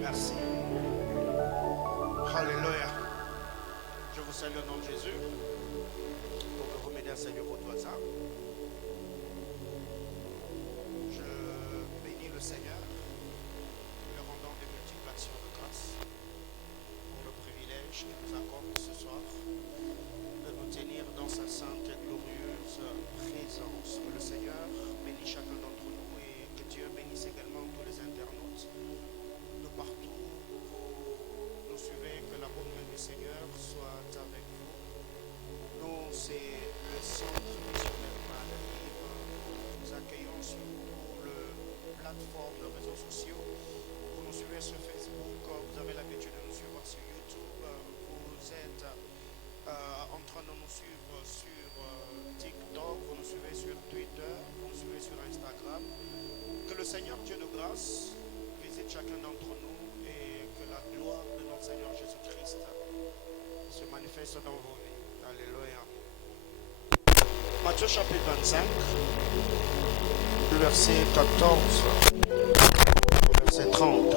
Merci. Alléluia. Je vous salue au nom de Jésus. Pour que vous m'aidiez à saluer votre voisin. Je bénis le Seigneur, le rendant des multiples actions de grâce pour le privilège qu'il nous accorde ce soir de nous tenir dans sa sainte et glorieuse présence. Que le Seigneur bénisse chacun d'entre nous et que Dieu bénisse également tous les internautes de partout où vous nous suivez. Que la bonne main du Seigneur soit avec vous. Nous, c'est le centre missionnaire Maladie. Nous accueillons sur toutes les plateformes de réseaux sociaux. Vous nous suivez sur Facebook, vous avez l'habitude de nous suivre sur YouTube, vous êtes en train de nous suivre sur TikTok, vous nous suivez sur Twitter, vous nous suivez sur Instagram. Que le Seigneur Dieu de grâce visite chacun d'entre nous et que la gloire de notre Seigneur Jésus-Christ se manifeste dans vos vies. Alléluia. Matthieu chapitre 25, le verset 14, au verset 30.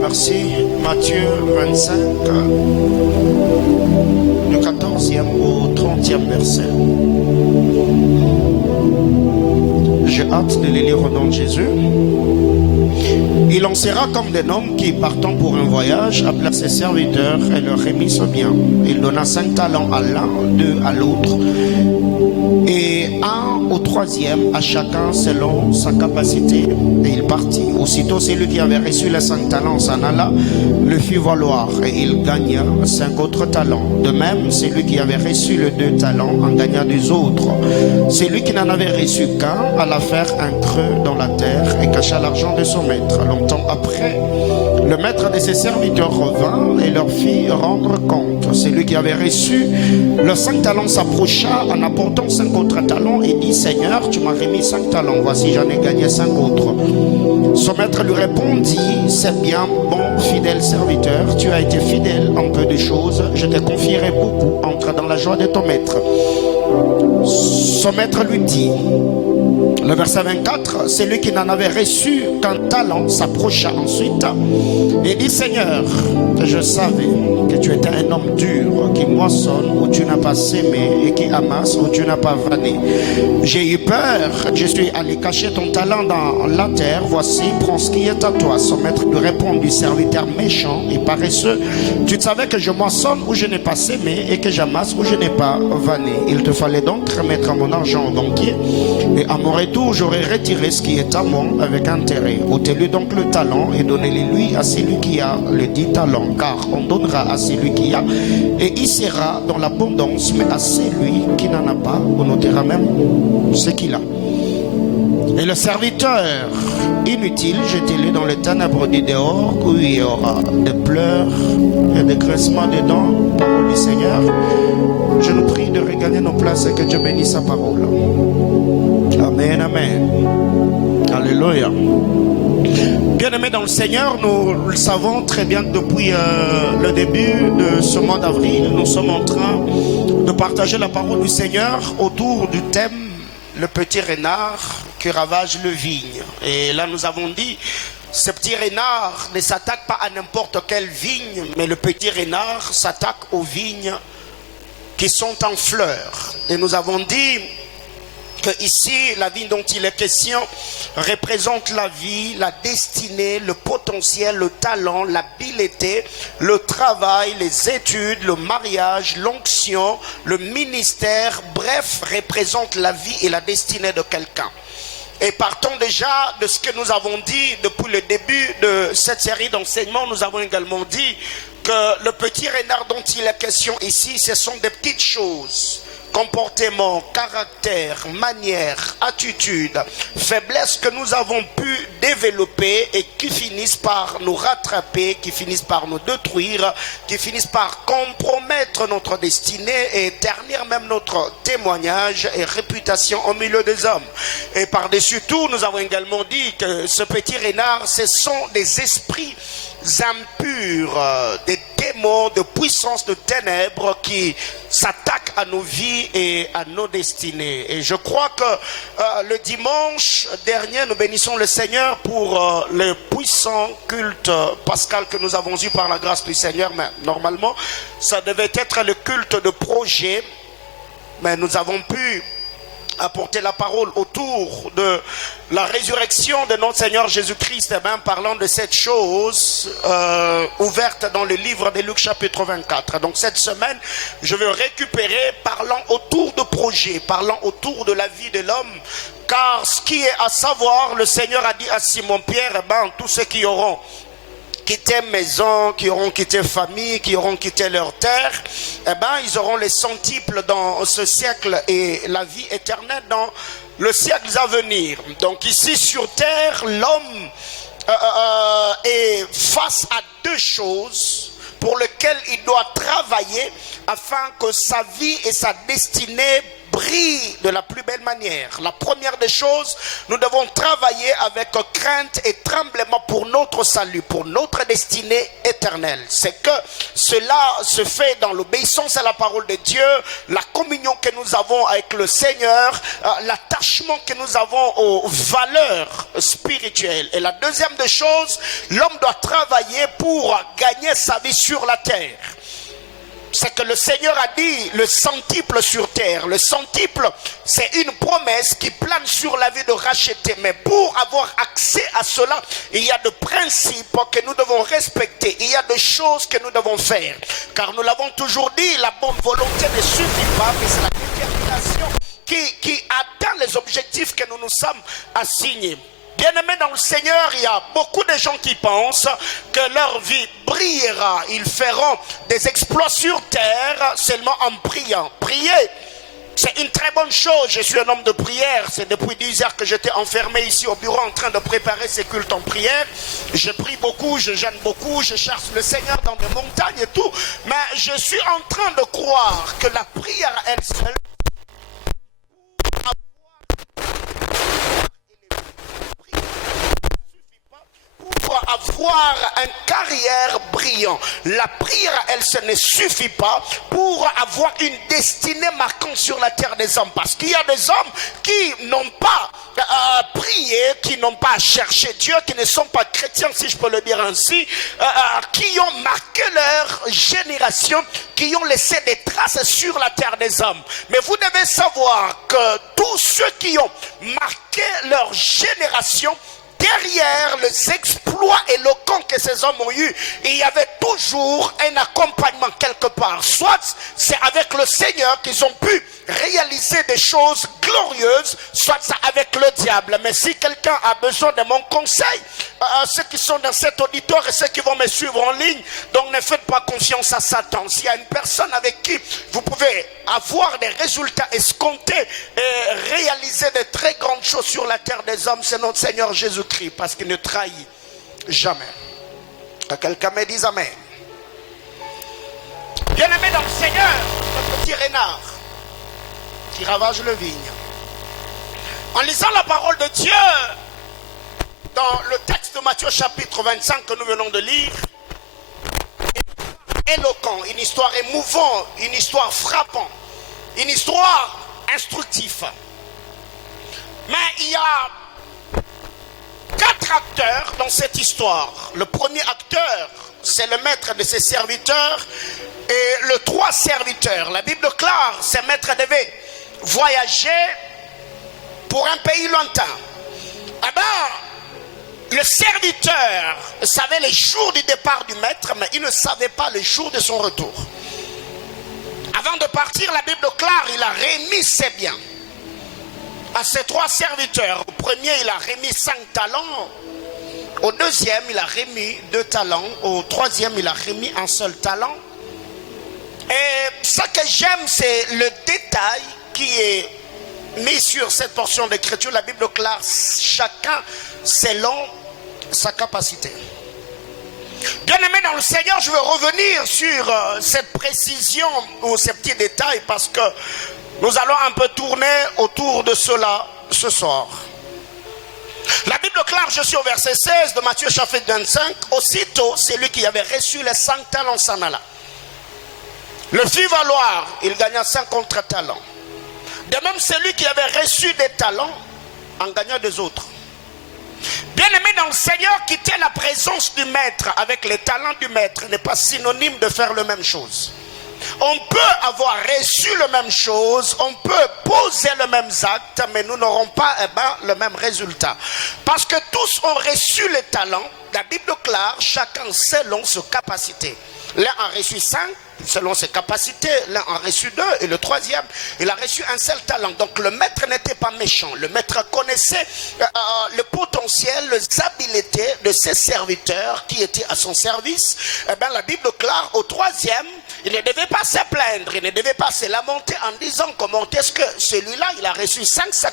Merci. Matthieu 25, le 14e au 30e verset. J'ai hâte de les lire au nom de Jésus. Il en sera comme des hommes qui, partant pour un voyage, appelèrent ses serviteurs et leur remit ce bien. Il donna 5 talents à l'un, 2 à l'autre, et 1 au 3e, à chacun selon sa capacité, et il partit. Aussitôt, celui qui avait reçu les 5 talents s'en alla, le fit valoir, et il gagna 5 autres talents. De même, celui qui avait reçu les 2 talents en gagna 2 autres. Celui qui n'en avait reçu qu'un alla faire un creux dans la terre et cacha l'argent de son maître. Longtemps après, le maître de ses serviteurs revint et leur fit rendre compte. Celui qui avait reçu les 5 talents s'approcha en apportant 5 autres talents et dit: Seigneur, tu m'as remis 5 talents, voici j'en ai gagné 5 autres. Son maître lui répondit: c'est bien, bon, fidèle serviteur, tu as été fidèle en peu de choses, je te confierai beaucoup, entre dans la joie de ton maître. Son maître lui dit, le verset 24, celui qui n'en avait reçu qu'un talent s'approcha ensuite et dit: Seigneur, je savais que tu étais un homme dur, qui moissonne où tu n'as pas sémé et qui amasse où tu n'as pas vanné. J'ai eu peur, je suis allé cacher ton talent dans la terre, voici, prends ce qui est à toi. Son maître lui répondit: serviteur méchant et paresseux, tu savais que je moissonne où je n'ai pas sémé et que j'amasse où je n'ai pas vanné. Il te fallait donc remettre mon argent au banquier, et à mon retour j'aurais retiré ce qui est à moi avec intérêt. Ôtez-lui donc le talent et donnez-le lui à celui qui a les 10 talents, car on donnera à celui qui a et il sera dans l'abondance, mais à celui qui n'en a pas on ôtera même ce qu'il a. Et le serviteur inutile, jetez-le dans les ténèbres du dehors, où il y aura des pleurs et des graissements de dents. Parole du Seigneur. Je nous prie de regagner nos places et que Dieu bénisse sa parole. Amen, amen. Alléluia. Bien-aimés dans le Seigneur, nous le savons très bien que depuis le début de ce mois d'avril, nous sommes en train de partager la parole du Seigneur autour du thème le petit renard qui ravage le vigne. Et là nous avons dit, ce petit renard ne s'attaque pas à n'importe quelle vigne, mais le petit renard s'attaque aux vignes qui sont en fleurs. Et nous avons dit que ici, la vigne dont il est question représente la vie, la destinée, le potentiel, le talent, l'habileté, le travail, les études, le mariage, l'onction, le ministère, bref, représente la vie et la destinée de quelqu'un. Et partons déjà de ce que nous avons dit depuis le début de cette série d'enseignements. Nous avons également dit que le petit renard dont il est question ici, ce sont des petites choses. Comportement, caractère, manière, attitude, faiblesse que nous avons pu développer et qui finissent par nous rattraper, qui finissent par nous détruire, qui finissent par compromettre notre destinée et ternir même notre témoignage et réputation au milieu des hommes. Et par-dessus tout, nous avons également dit que ce petit renard, ce sont des esprits impurs, des démons démons, de puissances de ténèbres qui s'attaquent à nos vies et à nos destinées. Et je crois que le dimanche dernier, nous bénissons le Seigneur pour le puissant culte pascal que nous avons eu par la grâce du Seigneur. Mais normalement, ça devait être le culte de projet, mais nous avons pu apporter la parole autour de la résurrection de notre Seigneur Jésus-Christ, et bien parlant de cette chose ouverte dans le livre de Luc chapitre 24. Donc cette semaine, je vais récupérer parlant autour de projet, parlant autour de la vie de l'homme, car ce qui est à savoir, le Seigneur a dit à Simon-Pierre, eh ben, tous ceux qui auront quitté maison, qui auront quitté famille, qui auront quitté leur terre, eh ben, ils auront les centuples dans ce siècle et la vie éternelle dans le siècle à venir. Donc ici sur terre, l'homme est face à deux choses pour lesquelles il doit travailler afin que sa vie et sa destinée brille de la plus belle manière. La première des choses, nous devons travailler avec crainte et tremblement pour notre salut, pour notre destinée éternelle. C'est que cela se fait dans l'obéissance à la parole de Dieu, la communion que nous avons avec le Seigneur, l'attachement que nous avons aux valeurs spirituelles. Et la deuxième des choses, l'homme doit travailler pour gagner sa vie sur la terre. C'est que le Seigneur a dit le centuple sur terre. Le centuple, c'est une promesse qui plane sur la vie de racheter. Mais pour avoir accès à cela, il y a des principes que nous devons respecter. Il y a des choses que nous devons faire. Car nous l'avons toujours dit, la bonne volonté ne suffit pas, mais c'est la détermination qui atteint les objectifs que nous nous sommes assignés. Bien-aimés dans le Seigneur, il y a beaucoup de gens qui pensent que leur vie brillera. Ils feront des exploits sur terre seulement en priant. Prier, c'est une très bonne chose. Je suis un homme de prière. C'est depuis 10 heures que j'étais enfermé ici au bureau en train de préparer ces cultes en prière. Je prie beaucoup, je jeûne beaucoup, je cherche le Seigneur dans des montagnes et tout. Mais je suis en train de croire que la prière elle seule, pour avoir une carrière brillante. La prière, elle, ce ne suffit pas pour avoir une destinée marquante sur la terre des hommes. Parce qu'il y a des hommes qui n'ont pas prié, qui n'ont pas cherché Dieu, qui ne sont pas chrétiens, si je peux le dire ainsi, qui ont marqué leur génération, qui ont laissé des traces sur la terre des hommes. Mais vous devez savoir que tous ceux qui ont marqué leur génération, derrière les exploits éloquents que ces hommes ont eus, il y avait toujours un accompagnement quelque part. Soit c'est avec le Seigneur qu'ils ont pu réaliser des choses glorieuses, soit c'est avec le diable. Mais si quelqu'un a besoin de mon conseil, ceux qui sont dans cet auditoire et ceux qui vont me suivre en ligne, donc ne faites pas confiance à Satan. S'il y a une personne avec qui vous pouvez avoir des résultats escomptés et réaliser de très grandes choses sur la terre des hommes, c'est notre Seigneur Jésus-Christ, parce qu'il ne trahit jamais. Que quelqu'un me dise amen. Bien-aimé dans le Seigneur, le petit renard qui ravage le vigne. En lisant la parole de Dieu dans le texte de Matthieu chapitre 25 que nous venons de lire, éloquent, une histoire émouvante, une histoire frappante, une histoire instructive. Mais il y a 4 acteurs dans cette histoire. Le premier acteur, c'est le maître de ses serviteurs, et le 3 serviteurs. La Bible clare, ces maîtres devaient voyager pour un pays lointain. Eh bien, le serviteur savait les jours du départ du maître, mais il ne savait pas le jour de son retour. Avant de partir, la Bible clare, il a remis ses biens à ses 3 serviteurs. Au premier, il a remis 5 talents. Au deuxième, il a remis 2 talents. Au troisième, il a remis un seul talent. Et ce que j'aime, c'est le détail qui est mis sur cette portion d'écriture. La Bible clare, chacun selon sa capacité. Bien-aimé dans le Seigneur, je veux revenir sur cette précision ou ces petits détails, parce que nous allons un peu tourner autour de cela ce soir. La Bible clare, je suis au verset 16 de Matthieu chapitre 25. Aussitôt, celui qui avait reçu les 5 talents s'en alla. Le fit valoir, il gagna 50 talents. De même, celui qui avait reçu des talents en gagna des autres. Bien-aimé dans le Seigneur, quitter la présence du maître avec les talents du maître n'est pas synonyme de faire la même chose. On peut avoir reçu la même chose, on peut poser les mêmes actes, mais nous n'aurons pas le même résultat. Parce que tous ont reçu les talents, la Bible déclare, chacun selon ses capacités. L'un a reçu 5 selon ses capacités, l'un a reçu 2 et le troisième, il a reçu un seul talent. Donc le maître n'était pas méchant, le maître connaissait le potentiel, les habiletés de ses serviteurs qui étaient à son service. La Bible déclare au troisième, il ne devait pas se plaindre, il ne devait pas se lamenter en disant comment est-ce que celui-là il a reçu 5, c'est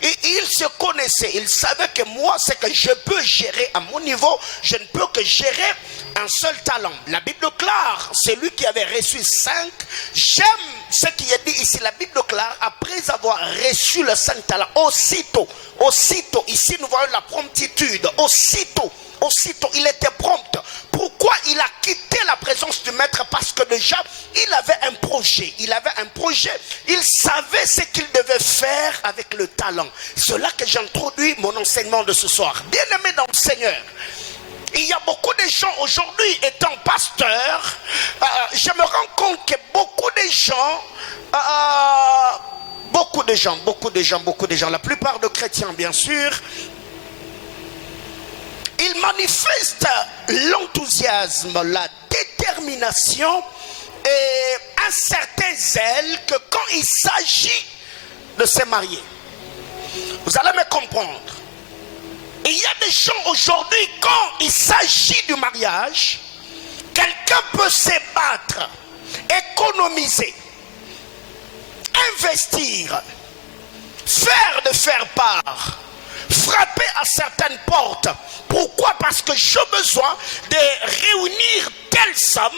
qu'il se connaissait, il savait que moi c'est que je peux gérer à mon niveau, je ne peux que gérer un seul talent. La Bible déclare, celui qui avait reçu 5, j'aime ce qui est dit ici, la Bible déclare, après avoir reçu le 5 talents, aussitôt, ici nous voyons la promptitude, aussitôt, il était prompt. Pourquoi il a quitté la présence du maître? Parce que déjà, il avait un projet, il savait ce qu'il devait faire avec le talent. C'est là que j'introduis mon enseignement de ce soir. Bien-aimé dans le Seigneur, il y a beaucoup de gens aujourd'hui, étant pasteur, je me rends compte que beaucoup de gens, la plupart de chrétiens bien sûr, ils manifestent l'enthousiasme, la détermination et un certain zèle que quand il s'agit de se marier. Vous allez me comprendre. Il y a des gens aujourd'hui, quand il s'agit du mariage, quelqu'un peut se battre, économiser, investir, faire part, frapper à certaines portes. Pourquoi? Parce que j'ai besoin de réunir telle somme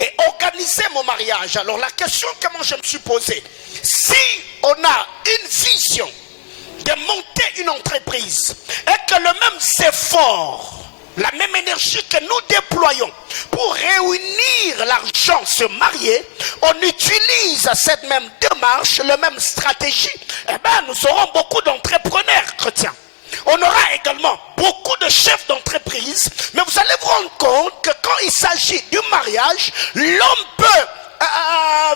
et organiser mon mariage. Alors la question que moi je me suis posée, si on a une vision de monter une entreprise et que le même effort, la même énergie que nous déployons pour réunir l'argent, se marier, on utilise cette même démarche, la même stratégie, nous aurons beaucoup d'entrepreneurs chrétiens. On aura également beaucoup de chefs d'entreprise, mais vous allez vous rendre compte que quand il s'agit du mariage, l'homme peut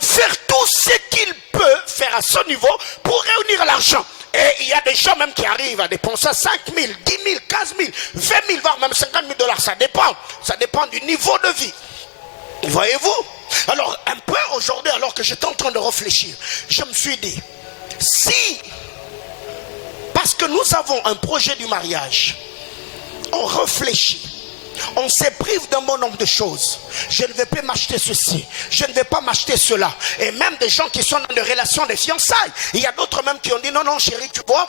faire tout ce qu'il peut faire à son niveau pour réunir l'argent. Et il y a des gens même qui arrivent à dépenser 5 000, 10 000, 15 000, 20 000, voire même 50 000 $. Ça dépend du niveau de vie. Voyez-vous? Alors, un peu aujourd'hui, alors que j'étais en train de réfléchir, je me suis dit, si, parce que nous avons un projet du mariage, on réfléchit, on se prive d'un bon nombre de choses. Je ne vais pas m'acheter ceci, je ne vais pas m'acheter cela. Et même des gens qui sont dans des relations de fiançailles, il y a d'autres même qui ont dit non chérie, tu vois,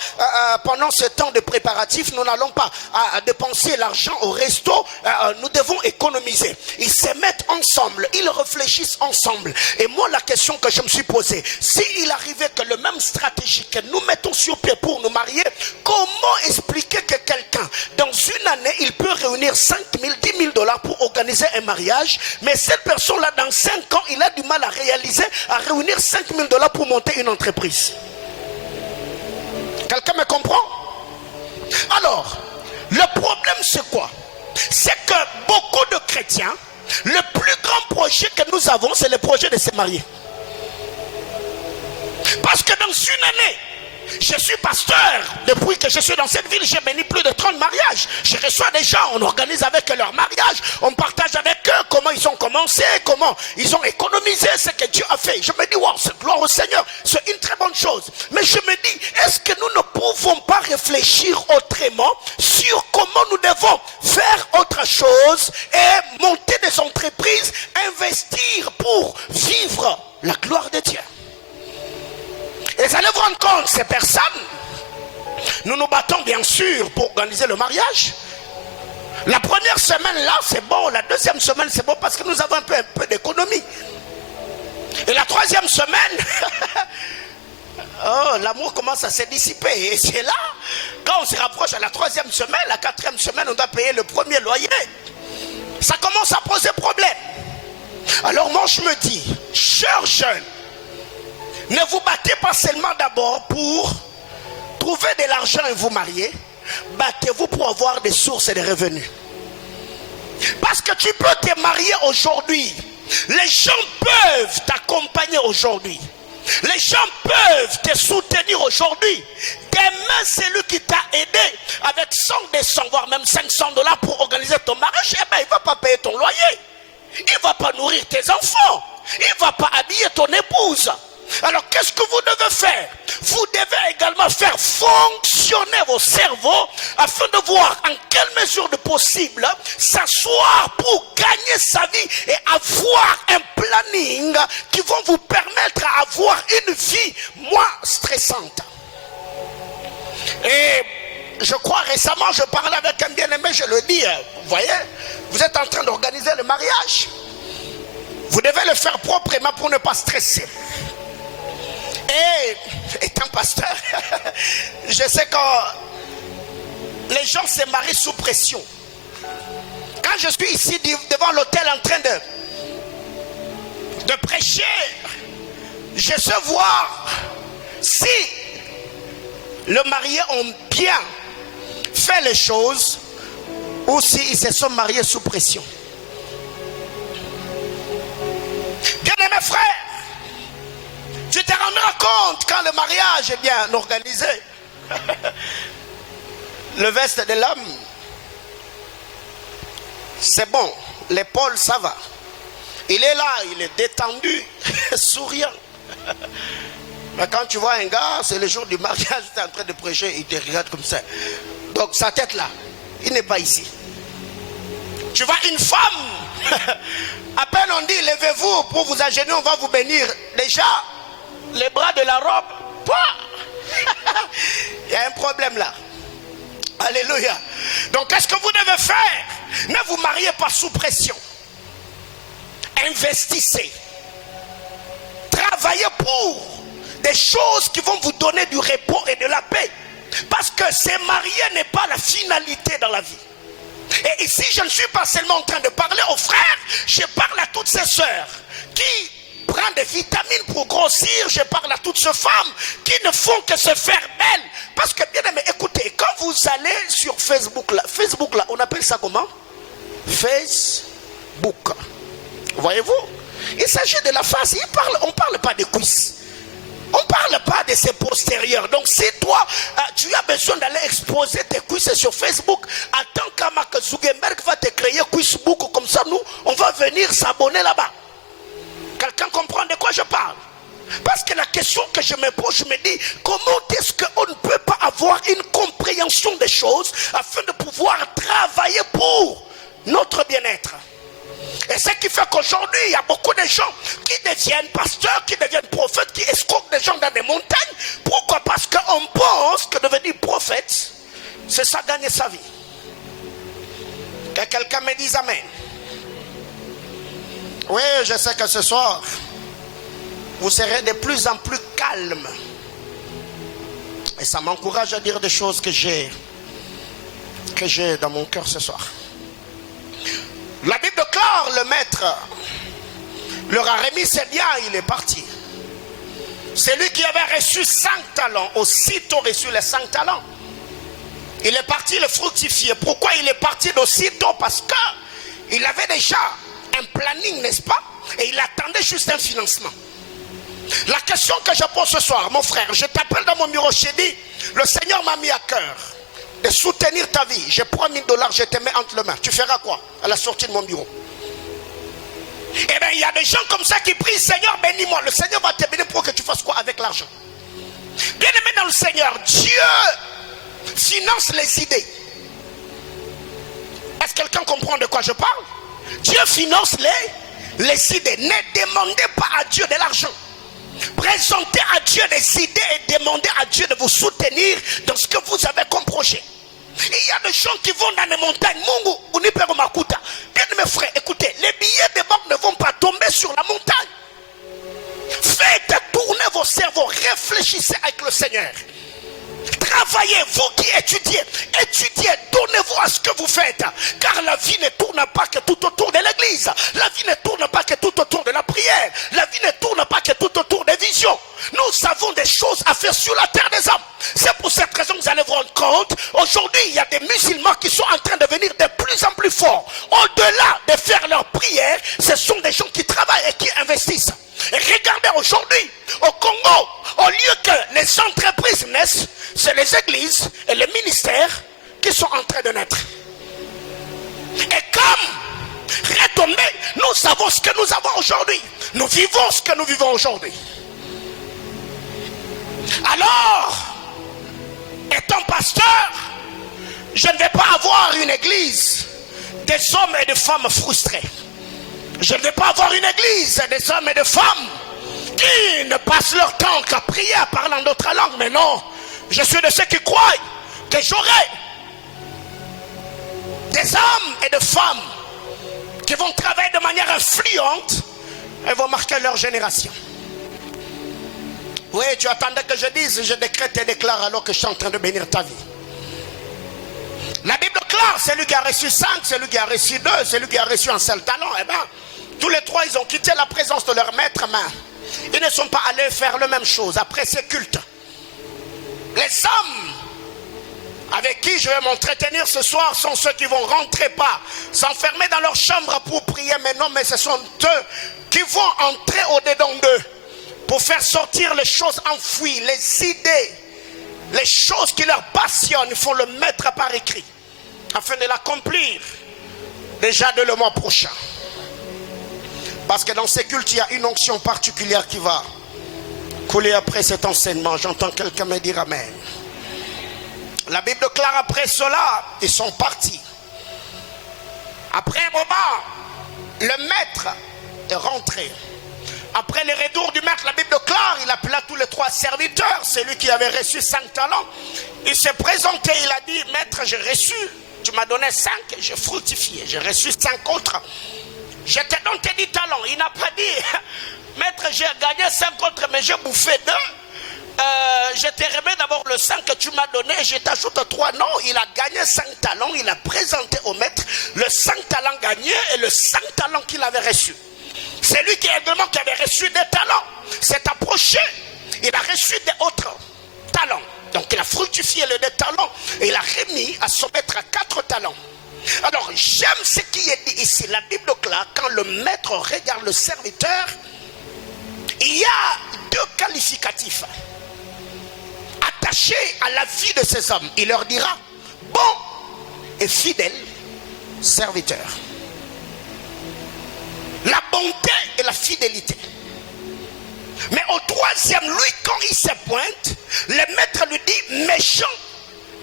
pendant ce temps de préparatifs, nous n'allons pas dépenser l'argent au resto, nous devons économiser. Ils se mettent ensemble, ils réfléchissent ensemble. Et moi la question que je me suis posée, s'il arrivait que le même stratégie que nous mettons sur pied pour nous marier, comment expliquer que quelqu'un dans une année il peut réunir 5 000, 10 000 $ pour organiser un mariage, mais cette personne-là, dans 5 ans, il a du mal à réunir 5 000 $ pour monter une entreprise. Quelqu'un me comprend? Alors, le problème c'est quoi? C'est que beaucoup de chrétiens, le plus grand projet que nous avons, c'est le projet de se marier. Parce que dans une année, je suis pasteur, depuis que je suis dans cette ville, j'ai béni plus de 30 mariages. Je reçois des gens, on organise avec eux leur mariage, on partage avec eux comment ils ont commencé, comment ils ont économisé ce que Dieu a fait. Je me dis, wow, c'est gloire au Seigneur, c'est une très bonne chose. Mais je me dis, est-ce que nous ne pouvons pas réfléchir autrement sur comment nous devons faire autre chose et monter des entreprises, investir pour vivre la gloire de Dieu? Et vous allez vous rendre compte, ces personnes, nous nous battons bien sûr pour organiser le mariage. La première semaine là, c'est bon. La deuxième semaine, c'est bon parce que nous avons un peu d'économie. Et la troisième semaine, oh, l'amour commence à se dissiper. Et c'est là, quand on se rapproche à la troisième semaine, la quatrième semaine, on doit payer le premier loyer. Ça commence à poser problème. Alors moi je me dis, chers jeunes, ne vous battez pas seulement d'abord pour trouver de l'argent et vous marier, battez-vous pour avoir des sources et des revenus. Parce que tu peux te marier aujourd'hui, les gens peuvent t'accompagner aujourd'hui, les gens peuvent te soutenir aujourd'hui. Demain, celui qui t'a aidé avec 100, 200, voire même $500 pour organiser ton mariage, eh ben, il ne va pas payer ton loyer, il ne va pas nourrir tes enfants, il ne va pas habiller ton épouse. Alors qu'est-ce que vous devez faire? Vous devez également faire fonctionner vos cerveaux afin de voir en quelle mesure de possible s'asseoir pour gagner sa vie et avoir un planning qui vont vous permettre d'avoir une vie moins stressante. Et je crois récemment, je parlais avec un bien-aimé, je le dis, vous voyez, vous êtes en train d'organiser le mariage. Vous devez le faire proprement pour ne pas stresser. Et étant pasteur, je sais que les gens se marient sous pression. Quand je suis ici devant l'autel en train de prêcher, je sais voir si le marié ont bien fait les choses ou s'ils se sont mariés sous pression. Bien-aimés frères, tu te rendras compte quand le mariage est bien organisé. Le veste de l'homme, c'est bon, l'épaule ça va. Il est là, il est détendu, souriant. Mais quand tu vois un gars, c'est le jour du mariage, tu es en train de prêcher, il te regarde comme ça. Donc sa tête là, il n'est pas ici. Tu vois une femme, à peine on dit levez-vous pour vous agenouiller, on va vous bénir. Déjà, les bras de la robe, il y a un problème là. Alléluia. Donc qu'est-ce que vous devez faire? Ne vous mariez pas sous pression. Investissez. Travaillez pour des choses qui vont vous donner du repos et de la paix. Parce que se marier n'est pas la finalité dans la vie. Et ici je ne suis pas seulement en train de parler aux frères, je parle à toutes ces sœurs qui prennent des vitamines pour grossir, je parle à toutes ces femmes qui ne font que se faire belles. Parce que bien aimé, écoutez, quand vous allez sur Facebook là, on appelle ça comment? Facebook. Voyez-vous? Il s'agit de la face, on ne parle pas des cuisses. On ne parle pas de ses postérieurs. Donc si toi, tu as besoin d'aller exposer tes cuisses sur Facebook, attends qu'Mark Zuckerberg va te créer Cuissebook, comme ça nous, on va venir s'abonner là-bas. Quelqu'un comprend de quoi je parle? Parce que la question que je me pose, je me dis, comment est-ce qu'on ne peut pas avoir une compréhension des choses afin de pouvoir travailler pour notre bien-être? Et ce qui fait qu'aujourd'hui, il y a beaucoup de gens qui deviennent pasteurs, qui deviennent prophètes, qui escroquent des gens dans des montagnes. Pourquoi? Parce qu'on pense que devenir prophète, c'est ça, gagner sa vie. Que quelqu'un me dise amen. Oui, je sais que ce soir, vous serez de plus en plus calme. Et ça m'encourage à dire des choses que j'ai dans mon cœur ce soir. La Bible déclare, le maître leur a remis ses biens, il est parti. Celui qui avait reçu 5 talents, aussitôt reçu les 5 talents. Il est parti le fructifier. Pourquoi il est parti d'aussitôt? Parce qu'il avait déjà un planning, n'est-ce pas? Et il attendait juste un financement. La question que je pose ce soir, mon frère, je t'appelle dans mon bureau, je dis, le Seigneur m'a mis à cœur de soutenir ta vie. J'ai pris $1000, je te mets entre les mains. Tu feras quoi à la sortie de mon bureau? Eh bien, il y a des gens comme ça qui prient, Seigneur, bénis-moi. Le Seigneur va te bénir pour que tu fasses quoi avec l'argent? Bien aimé dans le Seigneur, Dieu finance les idées. Est-ce que quelqu'un comprend de quoi je parle? Dieu finance les idées. Ne demandez pas à Dieu de l'argent. Présentez à Dieu des idées et demandez à Dieu de vous soutenir dans ce que vous avez comme projet. Et il y a des gens qui vont dans les montagnes. Mungu, Unipero Makuta. Bien mes frères, écoutez, les billets de banque ne vont pas tomber sur la montagne. Faites tourner vos cerveaux, réfléchissez avec le Seigneur. Travaillez, vous qui étudiez, donnez-vous à ce que vous faites. Car la vie ne tourne pas que tout autour de l'église. églises, la vie ne tourne pas que tout autour de la prière. La vie ne tourne pas que tout autour des visions. Nous avons des choses à faire sur la terre des hommes. C'est pour cette raison que vous allez vous rendre compte. Aujourd'hui, il y a des musulmans qui sont en train de devenir de plus en plus forts. Au-delà de faire leur prière, ce sont des gens qui travaillent et qui investissent. Et regardez aujourd'hui, au Congo, au lieu que les entreprises naissent, c'est les églises et les ministères qui sont en train de naître. Et comme retombé, nous savons ce que nous avons aujourd'hui. Nous vivons ce que nous vivons aujourd'hui. Alors, étant pasteur, je ne vais pas avoir une église des hommes et des femmes frustrés. Je ne vais pas avoir une église des hommes et des femmes qui ne passent leur temps qu'à prier, à parler en d'autres langues. Mais non, je suis de ceux qui croient que j'aurai des hommes et des femmes qui vont travailler de manière influente et vont marquer leur génération. Oui, tu attendais que je dise, je décrète et déclare alors que je suis en train de bénir ta vie. La Bible clare, celui qui a reçu 5, celui qui a reçu 2, celui qui a reçu un seul talent, eh bien, tous les trois, ils ont quitté la présence de leur maître, mais ils ne sont pas allés faire la même chose après ces cultes. Les hommes avec qui je vais m'entretenir ce soir sont ceux qui vont rentrer pas, s'enfermer dans leur chambre pour prier, mais non, mais ce sont eux qui vont entrer au-dedans d'eux pour faire sortir les choses enfouies, les idées, les choses qui leur passionnent. Il faut le mettre par écrit afin de l'accomplir déjà dès le mois prochain. Parce que dans ces cultes, il y a une onction particulière qui va couler après cet enseignement. J'entends quelqu'un me dire amen. La Bible déclare après cela, ils sont partis. Après un moment, le maître est rentré. Après le retour du maître, la Bible déclare, il appela tous les trois serviteurs, celui qui avait reçu 5 talents. Il s'est présenté, il a dit, maître, j'ai reçu, tu m'as donné 5, j'ai fructifié, j'ai reçu 5 autres. Je t'ai donné 10 talents. Il n'a pas dit, maître, j'ai gagné 5 autres, mais j'ai bouffé 2. Je te remets d'abord le 5 que tu m'as donné, je t'ajoute 3. Non, il a gagné 5 talents, il a présenté au maître le 5 talents gagnés et le 5 talents qu'il avait reçu. C'est lui qui également qui avait reçu des talents, s'est approché, il a reçu des autres talents. Donc il a fructifié les 2 talents et il a remis à son maître 4 talents. Alors j'aime ce qui est dit ici. La Bible clare, quand le maître regarde le serviteur, il y a 2 qualificatifs attachés à la vie de ces hommes. Il leur dira, bon et fidèle serviteur. La bonté et la fidélité. Mais au 3e, lui, quand il se pointe, le maître lui dit méchant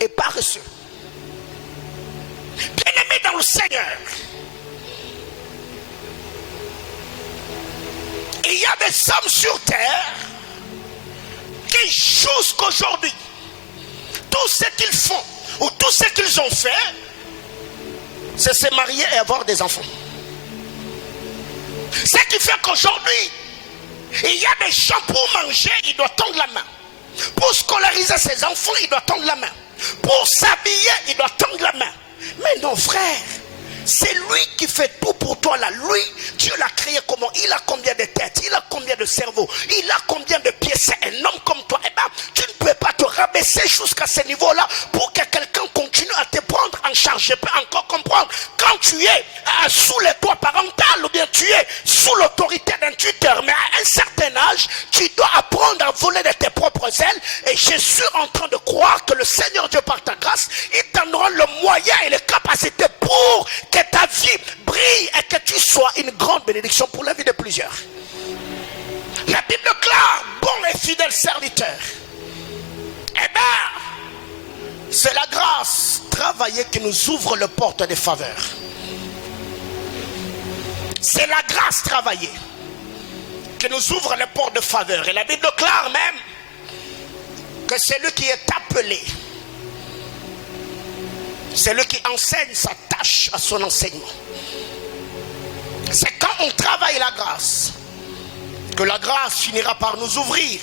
et paresseux. Bien-aimé dans le Seigneur, il y a des hommes sur terre qui jusqu'aujourd'hui, tout ce qu'ils font ou tout ce qu'ils ont fait, c'est se marier et avoir des enfants. Ce qui fait qu'aujourd'hui, il y a des gens pour manger, il doit tendre la main. Pour scolariser ses enfants, il doit tendre la main. Pour s'habiller, il doit tendre la main. Mais non, frère, c'est lui qui fait tout pour toi là. Lui, Dieu l'a créé comment? Il a combien de têtes? Il a combien de cerveaux? Il a combien de pieds? C'est un homme comme toi. Eh bien, tu ne peux pas te rabaisser jusqu'à ce niveau-là pour que quelqu'un continue à te prendre en charge. Je peux encore comprendre. Quand tu es sous le toit parental ou bien tu es sous l'autorité d'un tuteur, mais à un certain âge, tu dois apprendre à voler de tes propres ailes. Et je suis en train de croire que le Seigneur Dieu, par ta grâce, il t'en donnera le moyen et les capacités pour que ta vie brille et que tu sois une grande bénédiction pour la vie de plusieurs. La Bible déclare, bon et fidèle serviteur. Eh bien, c'est la grâce travaillée qui nous ouvre les portes des faveurs. C'est la grâce travaillée qui nous ouvre les portes de faveur. Et la Bible déclare même que celui qui est appelé, celui qui enseigne s'attache à son enseignement. C'est quand on travaille la grâce que la grâce finira par nous ouvrir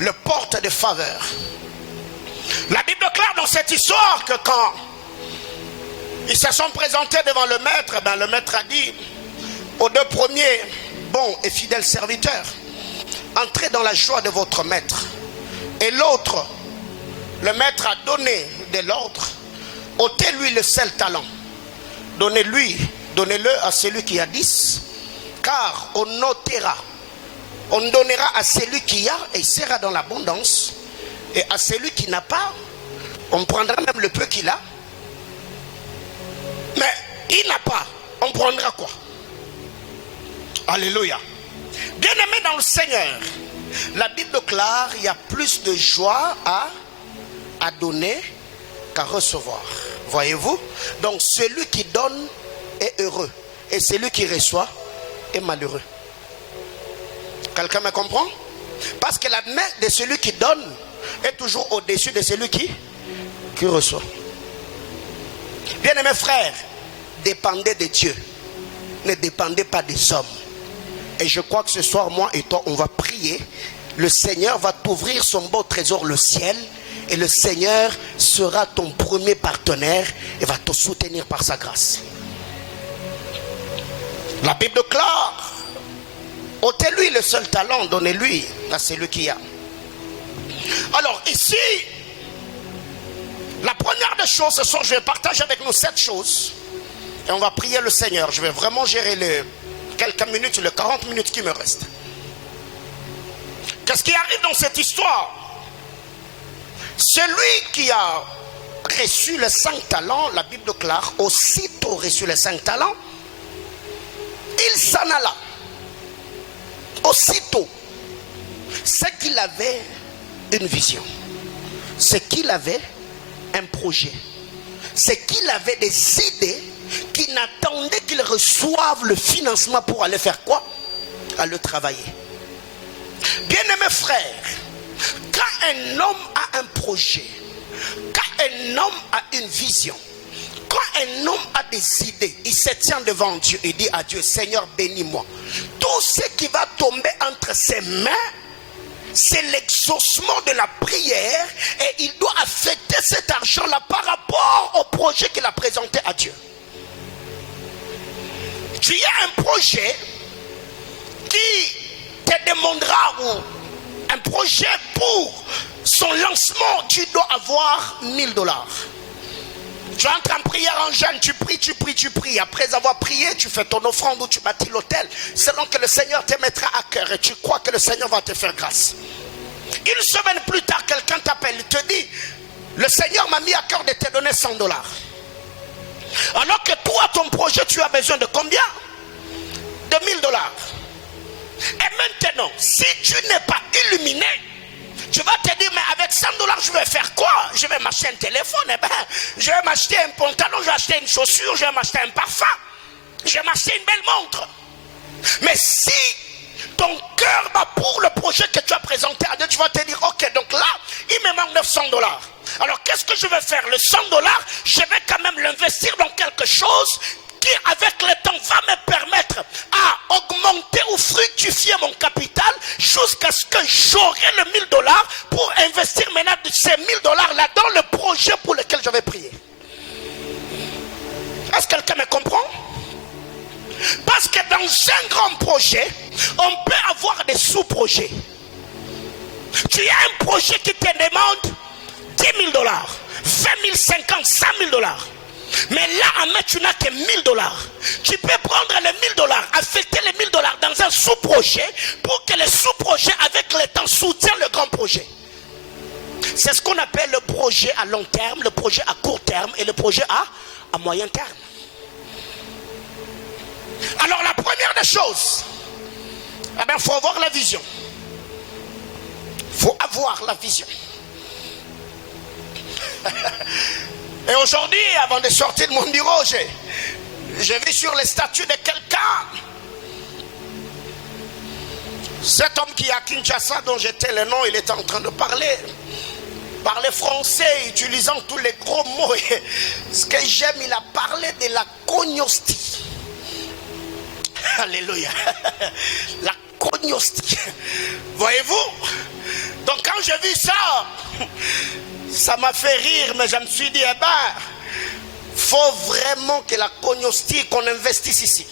les portes de faveur. La Bible déclare dans cette histoire que quand Ils se sont présentés devant le maître. Ben, le maître a dit aux deux premiers, bons et fidèles serviteurs, entrez dans la joie de votre maître. Et l'autre, le maître a donné de l'ordre, ôtez-lui le seul talent. Donnez-le à celui qui a 10, car on notera, on donnera à celui qui a et il sera dans l'abondance. Et à celui qui n'a pas, on prendra même le peu qu'il a. Mais il n'a pas, on prendra quoi? Alléluia. Bien-aimé dans le Seigneur, la Bible déclare il y a plus de joie à donner qu'à recevoir. Voyez-vous? Donc celui qui donne est heureux et celui qui reçoit est malheureux. Quelqu'un me comprend? Parce que la main de celui qui donne est toujours au-dessus de celui qui reçoit. Bien-aimés frères, dépendez de Dieu, ne dépendez pas des hommes. Et je crois que ce soir, moi et toi, on va prier. Le Seigneur va t'ouvrir son beau trésor, le ciel. Et le Seigneur sera ton premier partenaire et va te soutenir par sa grâce. La Bible déclare, ôtez-lui le seul talent, donnez-lui à celui qui a. Alors ici, la première des choses, ce soir, je vais partager avec nous 7 choses. Et on va prier le Seigneur. Je vais vraiment gérer quelques minutes, les 40 minutes qui me restent. Qu'est-ce qui arrive dans cette histoire? Celui qui a reçu les 5 talents, la Bible déclare, aussitôt reçu les 5 talents, il s'en alla. Aussitôt. C'est qu'il avait une vision. C'est qu'il avait un projet. C'est qu'il avait des idées qui n'attendaient qu'il reçoive le financement pour aller faire quoi? Aller travailler. Bien-aimés frères, quand un homme a un projet, quand un homme a une vision, quand un homme a des idées, il se tient devant Dieu et dit à Dieu, Seigneur, bénis-moi. Tout ce qui va tomber entre ses mains, c'est l'exaucement de la prière et il doit affecter cet argent-là par rapport au projet qu'il a présenté à Dieu. Tu as un projet qui te demandera, ou un projet pour son lancement, tu dois avoir 1000 $. Tu entres en prière en jeûne, tu pries. Après avoir prié, tu fais ton offrande ou tu bâtis l'autel. Selon que le Seigneur te mettra à cœur et tu crois que le Seigneur va te faire grâce. Une semaine plus tard, quelqu'un t'appelle, il te dit, le Seigneur m'a mis à cœur de te donner 100 $. Alors que toi, ton projet, tu as besoin de combien? De 1000 $. Et maintenant, si tu n'es pas illuminé, tu vas te dire, mais avec 100 $, je vais faire quoi? Je vais m'acheter un téléphone, je vais m'acheter un pantalon, je vais acheter une chaussure, je vais m'acheter un parfum, je vais m'acheter une belle montre. Mais si ton cœur va pour le projet que tu as présenté à Dieu, tu vas te dire, ok, donc là, il me manque 900 $. Alors qu'est-ce que je vais faire? Le 100 $, je vais quand même l'investir dans quelque chose qui, avec le temps, va me permettre à augmenter ou fructifier mon capital jusqu'à ce que j'aurai le 1000 $ pour investir maintenant ces 1000 $ là dans le projet pour lequel je vais prier. Est-ce que quelqu'un me comprend? Parce que dans un grand projet, on peut avoir des sous-projets. Tu as un projet qui te demande 10 000 $, 20 000, 50, 100 000 $. Mais là, tu n'as que 1000 $. Tu peux prendre les 1000 $, affecter les 1000 $ dans un sous-projet pour que le sous-projet, avec le temps, soutienne le grand projet. C'est ce qu'on appelle le projet à long terme, le projet à court terme et le projet à moyen terme. Alors la première des choses, il faut avoir la vision. Il faut avoir la vision. Et aujourd'hui, avant de sortir de mon bureau, j'ai vu sur les statuts de quelqu'un, cet homme qui est à Kinshasa, dont j'étais le nom, il était en train de parler français, utilisant tous les gros mots. Et ce que j'aime, il a parlé de la cognostie. Alléluia. La cognostie. Voyez-vous? Donc quand j'ai vu ça, ça m'a fait rire, mais je me suis dit, faut faut vraiment que la cognostique, qu'on investisse ici.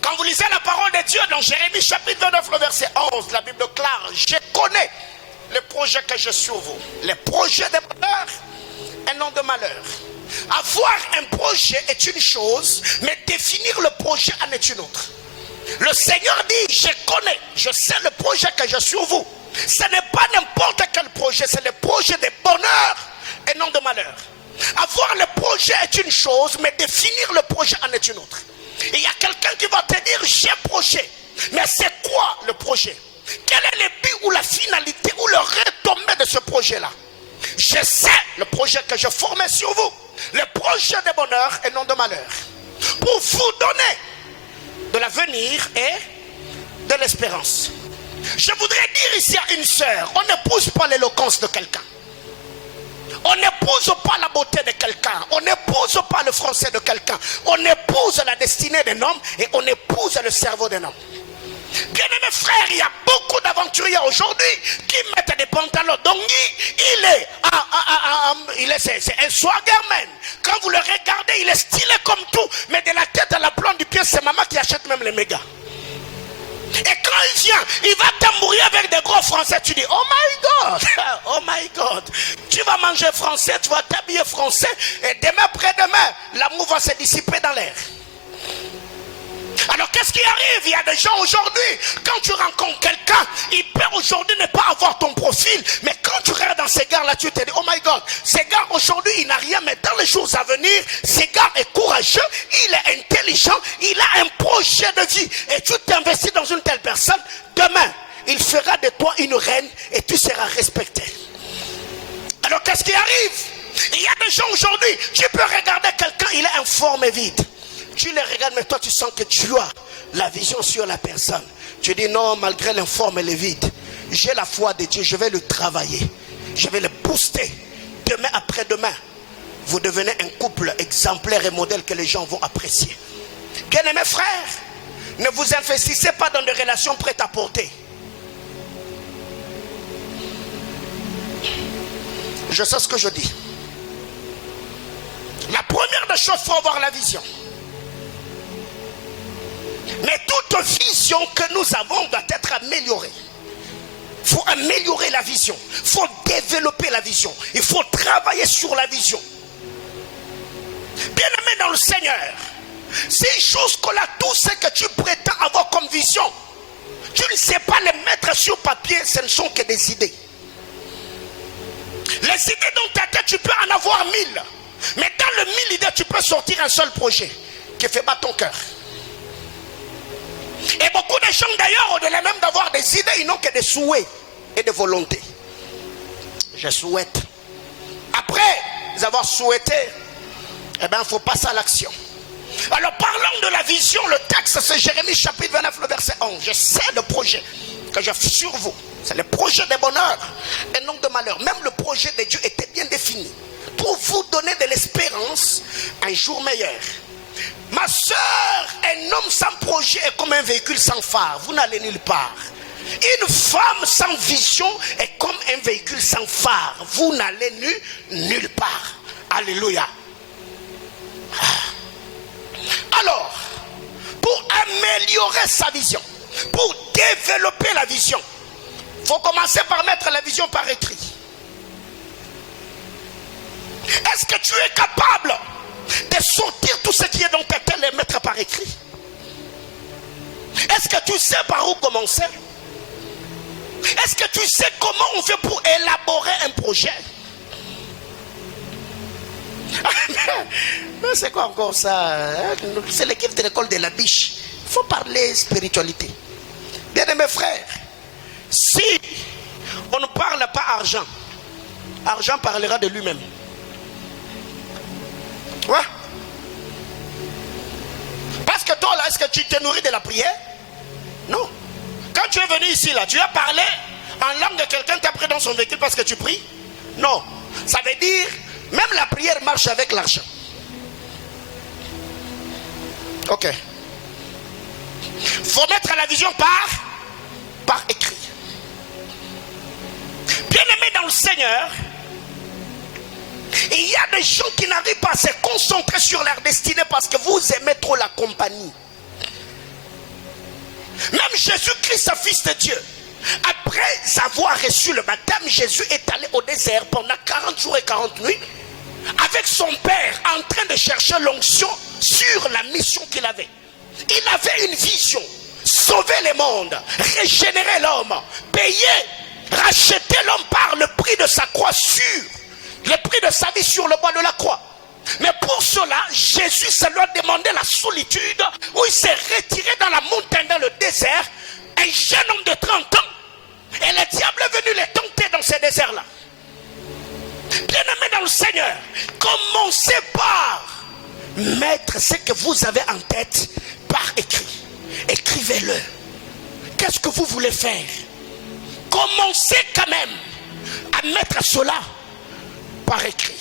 Quand vous lisez la parole de Dieu dans Jérémie chapitre 29, le verset 11, la Bible clare, je connais les projets que j'ai sur vous, les projets de bonheur et non de malheur. Avoir un projet est une chose, mais définir le projet en est une autre. Le Seigneur dit, je connais, je sais le projet que j'ai sur vous. Ce n'est pas n'importe quel projet, c'est le projet de bonheur et non de malheur. Avoir le projet est une chose, mais définir le projet en est une autre. Et il y a quelqu'un qui va te dire, j'ai projet. Mais c'est quoi le projet? Quel est le but ou la finalité ou le retombée de ce projet-là? Je sais le projet que je formais sur vous. Le projet de bonheur et non de malheur. Pour vous donner de l'avenir et de l'espérance. Je voudrais dire ici à une sœur, on n'épouse pas l'éloquence de quelqu'un. On n'épouse pas la beauté de quelqu'un. On n'épouse pas le français de quelqu'un. On épouse la destinée d'un homme et on épouse le cerveau d'un homme. Bien-aimés frères, il y a beaucoup d'aventuriers aujourd'hui qui mettent des pantalons. Donc c'est un swaggerman. Quand vous le regardez, il est stylé comme tout. Mais de la tête à la plante du pied, c'est maman qui achète même les mégas. Et quand il vient, il va t'embrouiller avec des gros français. Tu dis, oh my God, oh my God. Tu vas manger français, tu vas t'habiller français. Et demain, après-demain, l'amour va se dissiper dans l'air. Alors qu'est-ce qui arrive? Il y a des gens aujourd'hui, quand tu rencontres quelqu'un, il peut aujourd'hui ne pas avoir ton profil, mais quand tu regardes dans ces gars-là, tu te dis, oh my God, ce gars aujourd'hui, il n'a rien, mais dans les jours à venir, ce gars est courageux, il est intelligent, il a un projet de vie, et tu t'investis dans une telle personne, demain, il fera de toi une reine, et tu seras respecté. Alors qu'est-ce qui arrive? Il y a des gens aujourd'hui, tu peux regarder quelqu'un, il est informe et vide. Tu les regardes, mais toi tu sens que tu as la vision sur la personne. Tu dis non, malgré l'informe et le vide, j'ai la foi de Dieu, je vais le travailler. Je vais le booster. Demain après-demain, vous devenez un couple exemplaire et modèle que les gens vont apprécier. Bien-aimés frères, ne vous investissez pas dans des relations prêtes à porter. Je sais ce que je dis. La première des choses, il faut avoir la vision. Mais toute vision que nous avons doit être améliorée. Il faut améliorer la vision. Il faut développer la vision. Il faut travailler sur la vision. Bien-aimé dans le Seigneur, si jusque-là, tout ce que tu prétends avoir comme vision, tu ne sais pas les mettre sur papier, ce ne sont que des idées. Les idées dans ta tête, tu peux en avoir 1000. Mais dans le 1000 idées, tu peux sortir un seul projet qui fait battre ton cœur. Et beaucoup de gens d'ailleurs, au-delà même d'avoir des idées, ils n'ont que des souhaits et des volontés. Je souhaite. Après avoir souhaité, eh bien, il faut passer à l'action. Alors parlons de la vision, le texte c'est Jérémie chapitre 29, le verset 11. Je sais le projet que j'ai sur vous. C'est le projet de bonheur et non de malheur. Même le projet de Dieu était bien défini. Pour vous donner de l'espérance, un jour meilleur. Ma soeur, un homme sans projet est comme un véhicule sans phare. Vous n'allez nulle part. Une femme sans vision est comme un véhicule sans phare. Vous n'allez nulle part. Alléluia. Alors, pour améliorer sa vision, pour développer la vision, il faut commencer par mettre la vision par écrit. Est-ce que tu es capable de sortir tout ce qui est dans ta tête et mettre par écrit? Est-ce que tu sais par où commencer? Est-ce que tu sais comment on fait pour élaborer un projet? Mais c'est quoi encore ça? C'est l'équipe de l'école de la biche. Il faut parler spiritualité. Bien aimés frères, si on ne parle pas argent, argent parlera de lui-même. Ouais. Parce que toi là, est-ce que tu te nourris de la prière? Non. Quand tu es venu ici là, tu as parlé en langue de quelqu'un qui a pris dans son véhicule parce que tu pries? Non. Ça veut dire, même la prière marche avec l'argent. Ok. Faut mettre la vision par écrit. Bien aimé dans le Seigneur, il y a des gens qui n'arrivent pas à se concentrer sur leur destinée parce que vous aimez trop la compagnie. Même Jésus-Christ, fils de Dieu, après avoir reçu le baptême, Jésus est allé au désert pendant 40 jours et 40 nuits avec son Père en train de chercher l'onction sur la mission qu'il avait. Il avait une vision, sauver le monde, régénérer l'homme, payer, racheter l'homme par le prix de sa croix sur, le prix de sa vie sur le bois de la croix. Mais pour cela, Jésus se lui a demandé la solitude où il s'est retiré dans la montagne, dans le désert, un jeune homme de 30 ans. Et le diable est venu les tenter dans ce désert-là. Bien-aimés dans le Seigneur, commencez par mettre ce que vous avez en tête par écrit. Écrivez-le. Qu'est-ce que vous voulez faire? Commencez quand même à mettre cela par écrit.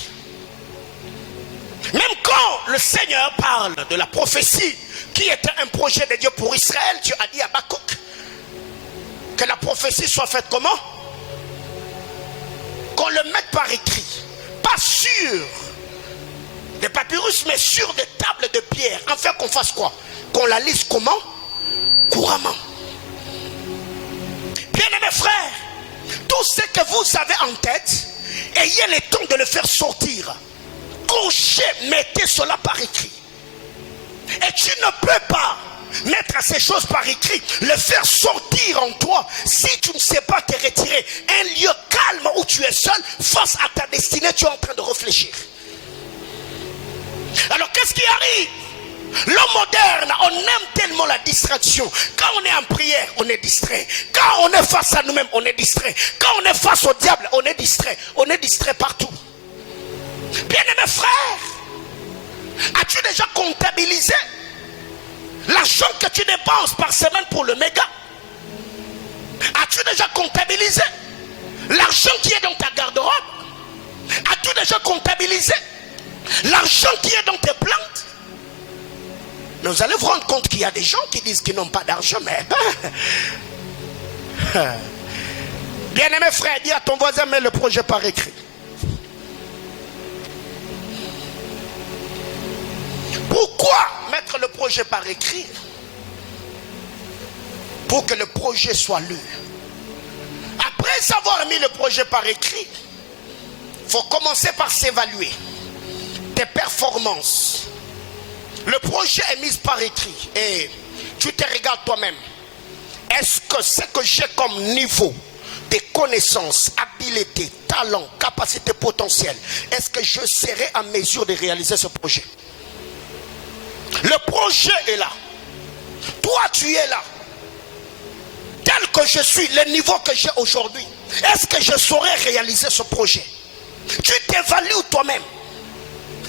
Même quand le Seigneur parle de la prophétie qui était un projet de Dieu pour Israël, Dieu a dit à Habakkuk que la prophétie soit faite comment? Qu'on le mette par écrit, pas sur des papyrus mais sur des tables de pierre, afin qu'on fasse quoi? Qu'on la lise comment? Couramment. Bien-aimés frères, tout ce que vous avez en tête, ayez le temps de le faire sortir. Cochez, mettez cela par écrit. Et tu ne peux pas mettre ces choses par écrit, le faire sortir en toi si tu ne sais pas te retirer. Un lieu calme où tu es seul face à ta destinée, tu es en train de réfléchir. Alors qu'est-ce qui arrive? L'homme moderne, on aime tellement la distraction. Quand on est en prière, on est distrait. Quand on est face à nous-mêmes, on est distrait. Quand on est face au diable, on est distrait. On est distrait partout. Bien-aimés frères, as-tu déjà comptabilisé l'argent que tu dépenses par semaine pour le méga? As-tu déjà comptabilisé l'argent qui est dans ta garde-robe? As-tu déjà comptabilisé l'argent qui est dans tes plantes? Mais vous allez vous rendre compte qu'il y a des gens qui disent qu'ils n'ont pas d'argent, mais... Bien-aimé frère, dis à ton voisin, mets le projet par écrit. Pourquoi mettre le projet par écrit? Pour que le projet soit lu. Après avoir mis le projet par écrit, il faut commencer par s'évaluer tes performances. Le projet est mis par écrit et tu te regardes toi-même. Est-ce que ce que j'ai comme niveau de connaissances, habiletés, talents, capacités potentielles, est-ce que je serai en mesure de réaliser ce projet? Le projet est là. Toi, tu es là. Tel que je suis, le niveau que j'ai aujourd'hui, est-ce que je saurais réaliser ce projet? Tu t'évalues toi-même.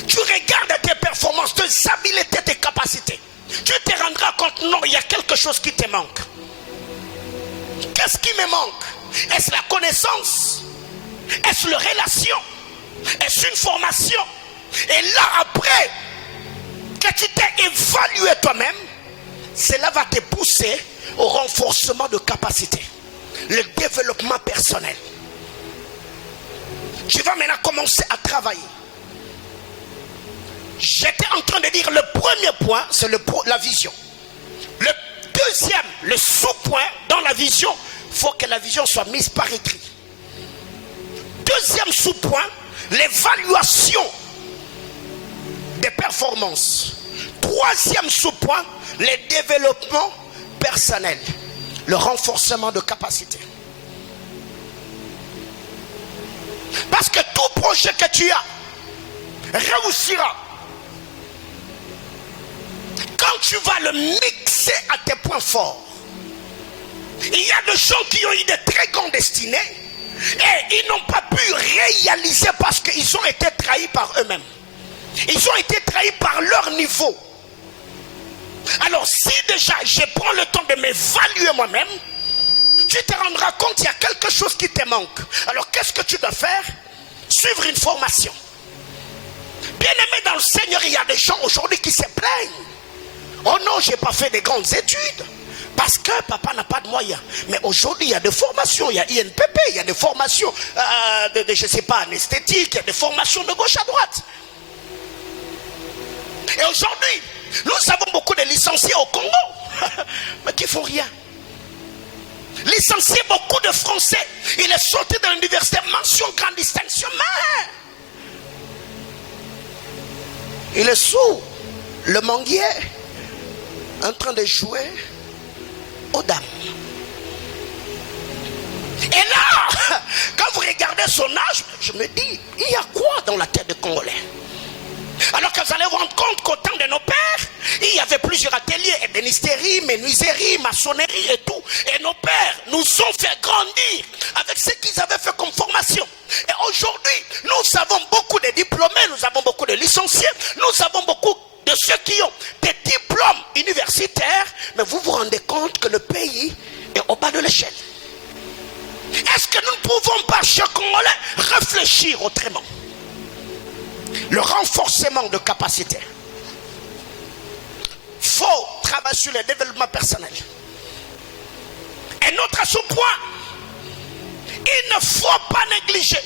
Tu regardes tes performances, tes habiletés, tes capacités. Tu te rendras compte, non, il y a quelque chose qui te manque. Qu'est-ce qui me manque? Est-ce la connaissance? Est-ce la relation? Est-ce une formation? Et là, après que tu t'es évalué toi-même, cela va te pousser au renforcement de capacités, le développement personnel. Tu vas maintenant commencer à travailler. J'étais en train de dire le premier point, c'est la vision. Le deuxième, le sous-point dans la vision, il faut que la vision soit mise par écrit. Deuxième sous-point, l'évaluation des performances. Troisième sous-point, le développement personnel, le renforcement de capacités. Parce que tout projet que tu as réussira quand tu vas le mixer à tes points forts. Il y a des gens qui ont eu de très grandes destinées et ils n'ont pas pu réaliser parce qu'ils ont été trahis par eux-mêmes. Ils ont été trahis par leur niveau. Alors si déjà je prends le temps de m'évaluer moi-même, tu te rendras compte qu'il y a quelque chose qui te manque. Alors qu'est-ce que tu dois faire? Suivre une formation. Bien-aimé dans le Seigneur, il y a des gens aujourd'hui qui se plaignent. Oh non, je n'ai pas fait de grandes études parce que papa n'a pas de moyens. Mais aujourd'hui, il y a des formations, il y a INPP, il y a des formations je ne sais pas, en esthétique, il y a des formations de gauche à droite. Et aujourd'hui, nous avons beaucoup de licenciés au Congo, mais qui font rien. Licencié beaucoup de Français. Il est sorti de l'université, mention grande distinction, mais il est sous le manguier en train de jouer aux dames. Et là, quand vous regardez son âge, je me dis, il y a quoi dans la tête de Congolais? Alors que vous allez vous rendre compte qu'au temps de nos pères, il y avait plusieurs ateliers, ébénisterie, menuiserie, maçonnerie et tout. Et nos pères nous ont fait grandir avec ce qu'ils avaient fait comme formation. Et aujourd'hui, nous avons beaucoup de diplômés, nous avons beaucoup de licenciés, nous avons beaucoup de ceux qui ont des diplômes universitaires. Mais vous vous rendez compte que le pays est au bas de l'échelle. Est-ce que nous ne pouvons pas, chers Congolais, réfléchir autrement? Le renforcement de capacité. Il faut travailler sur le développement personnel. Et notre sous-point, il ne faut pas négliger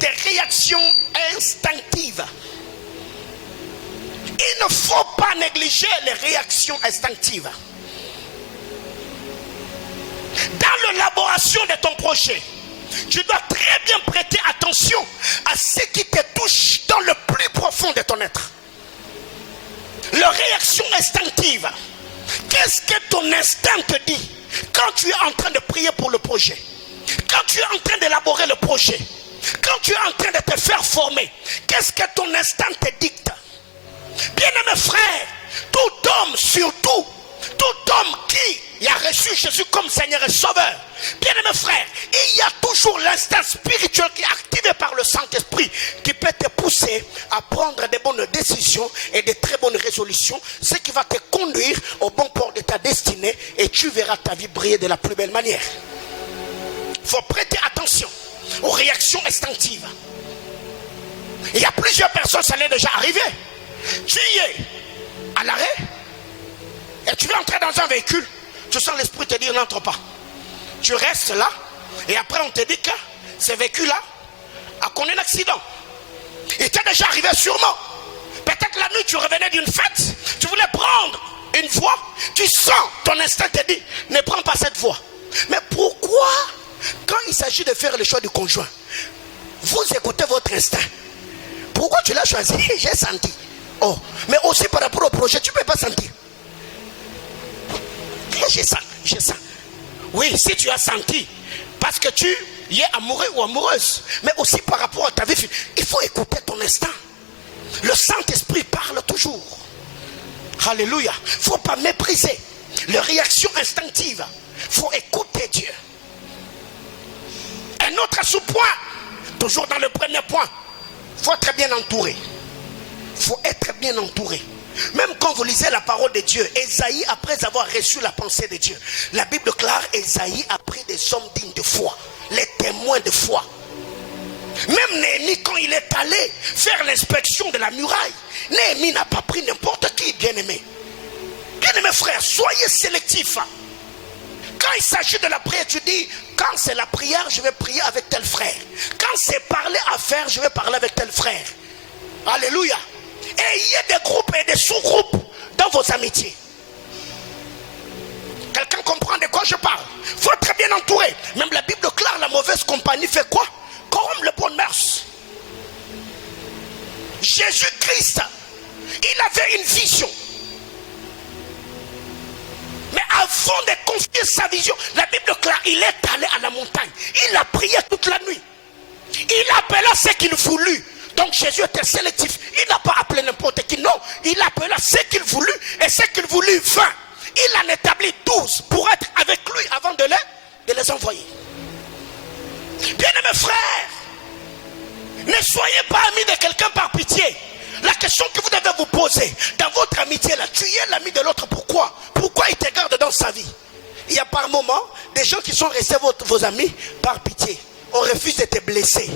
des réactions instinctives. Il ne faut pas négliger les réactions instinctives. Dans l'élaboration de ton projet, tu dois très bien prêter attention à ce qui te touche dans le plus profond de ton être. La réaction instinctive. Qu'est-ce que ton instinct te dit quand tu es en train de prier pour le projet? Quand tu es en train d'élaborer le projet? Quand tu es en train de te faire former? Qu'est-ce que ton instinct te dicte? Bien-aimés frères, tout homme, surtout, tout homme qui a reçu Jésus comme Seigneur et Sauveur, bien-aimés frères, il y a toujours l'instinct spirituel qui est activé par le Saint-Esprit, qui peut te pousser à prendre des bonnes décisions et de très bonnes résolutions, ce qui va te conduire au bon port de ta destinée, et tu verras ta vie briller de la plus belle manière. Il faut prêter attention aux réactions instinctives. Il y a plusieurs personnes, ça l'est déjà arrivé. Tu y es à l'arrêt et tu veux entrer dans un véhicule, tu sens l'esprit te dire n'entre pas. Tu restes là et après on te dit que ce véhicule-là a connu un accident. Il t'est déjà arrivé sûrement. Peut-être la nuit tu revenais d'une fête, tu voulais prendre une voie, tu sens, ton instinct te dit ne prends pas cette voie. Mais pourquoi quand il s'agit de faire le choix du conjoint, vous écoutez votre instinct? Pourquoi tu l'as choisi? J'ai senti. Oh, mais aussi par rapport au projet, tu ne peux pas sentir. J'ai ça, j'ai ça. Oui, si tu as senti, parce que tu y es amoureux ou amoureuse, mais aussi par rapport à ta vie, il faut écouter ton instinct. Le Saint-Esprit parle toujours. Alléluia. Il ne faut pas mépriser les réactions instinctives. Il faut écouter Dieu. Un autre sous-point, toujours dans le premier point, il faut être bien entouré. Il faut être bien entouré. Même quand vous lisez la parole de Dieu, Ésaïe, après avoir reçu la pensée de Dieu, la Bible déclare, Ésaïe a pris des hommes dignes de foi, les témoins de foi. Même Néhémie, quand il est allé faire l'inspection de la muraille, Néhémie n'a pas pris n'importe qui, bien-aimé. Bien-aimé frère, soyez sélectifs. Quand il s'agit de la prière, tu dis, quand c'est la prière, je vais prier avec tel frère. Quand c'est parler à faire, je vais parler avec tel frère. Alléluia. Et il y a des groupes et des sous-groupes dans vos amitiés. Quelqu'un comprend de quoi je parle? Il faut être bien entouré. Même la Bible déclare, la mauvaise compagnie fait quoi? Corrompt les bonnes mœurs. Jésus-Christ, il avait une vision. Mais avant de confier sa vision, la Bible déclare, il est allé à la montagne. Il a prié toute la nuit. Il appela ce qu'il voulut. Donc Jésus était sélectif. Il n'a pas appelé n'importe qui. Non, il appela ce qu'il voulut et ce qu'il voulut vint. Il en établit 12 pour être avec lui avant de les envoyer. Bien-aimés frères, ne soyez pas amis de quelqu'un par pitié. La question que vous devez vous poser dans votre amitié là, tu es l'ami de l'autre, pourquoi? Pourquoi il te garde dans sa vie? Il y a par moments des gens qui sont restés vos amis par pitié. On refuse de te blesser.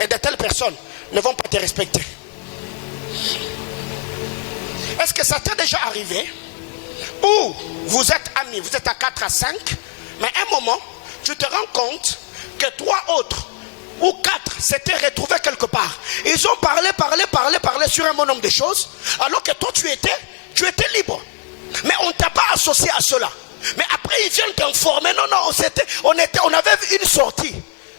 Et de telles personnes ne vont pas te respecter. Est-ce que ça t'est déjà arrivé où vous êtes amis, vous êtes à 4 à 5, mais à un moment, tu te rends compte que 3 autres ou 4 s'étaient retrouvés quelque part. Ils ont parlé sur un bon nombre de choses, alors que toi tu étais libre. Mais on ne t'a pas associé à cela. Mais après ils viennent t'informer, non, on avait vu une sortie.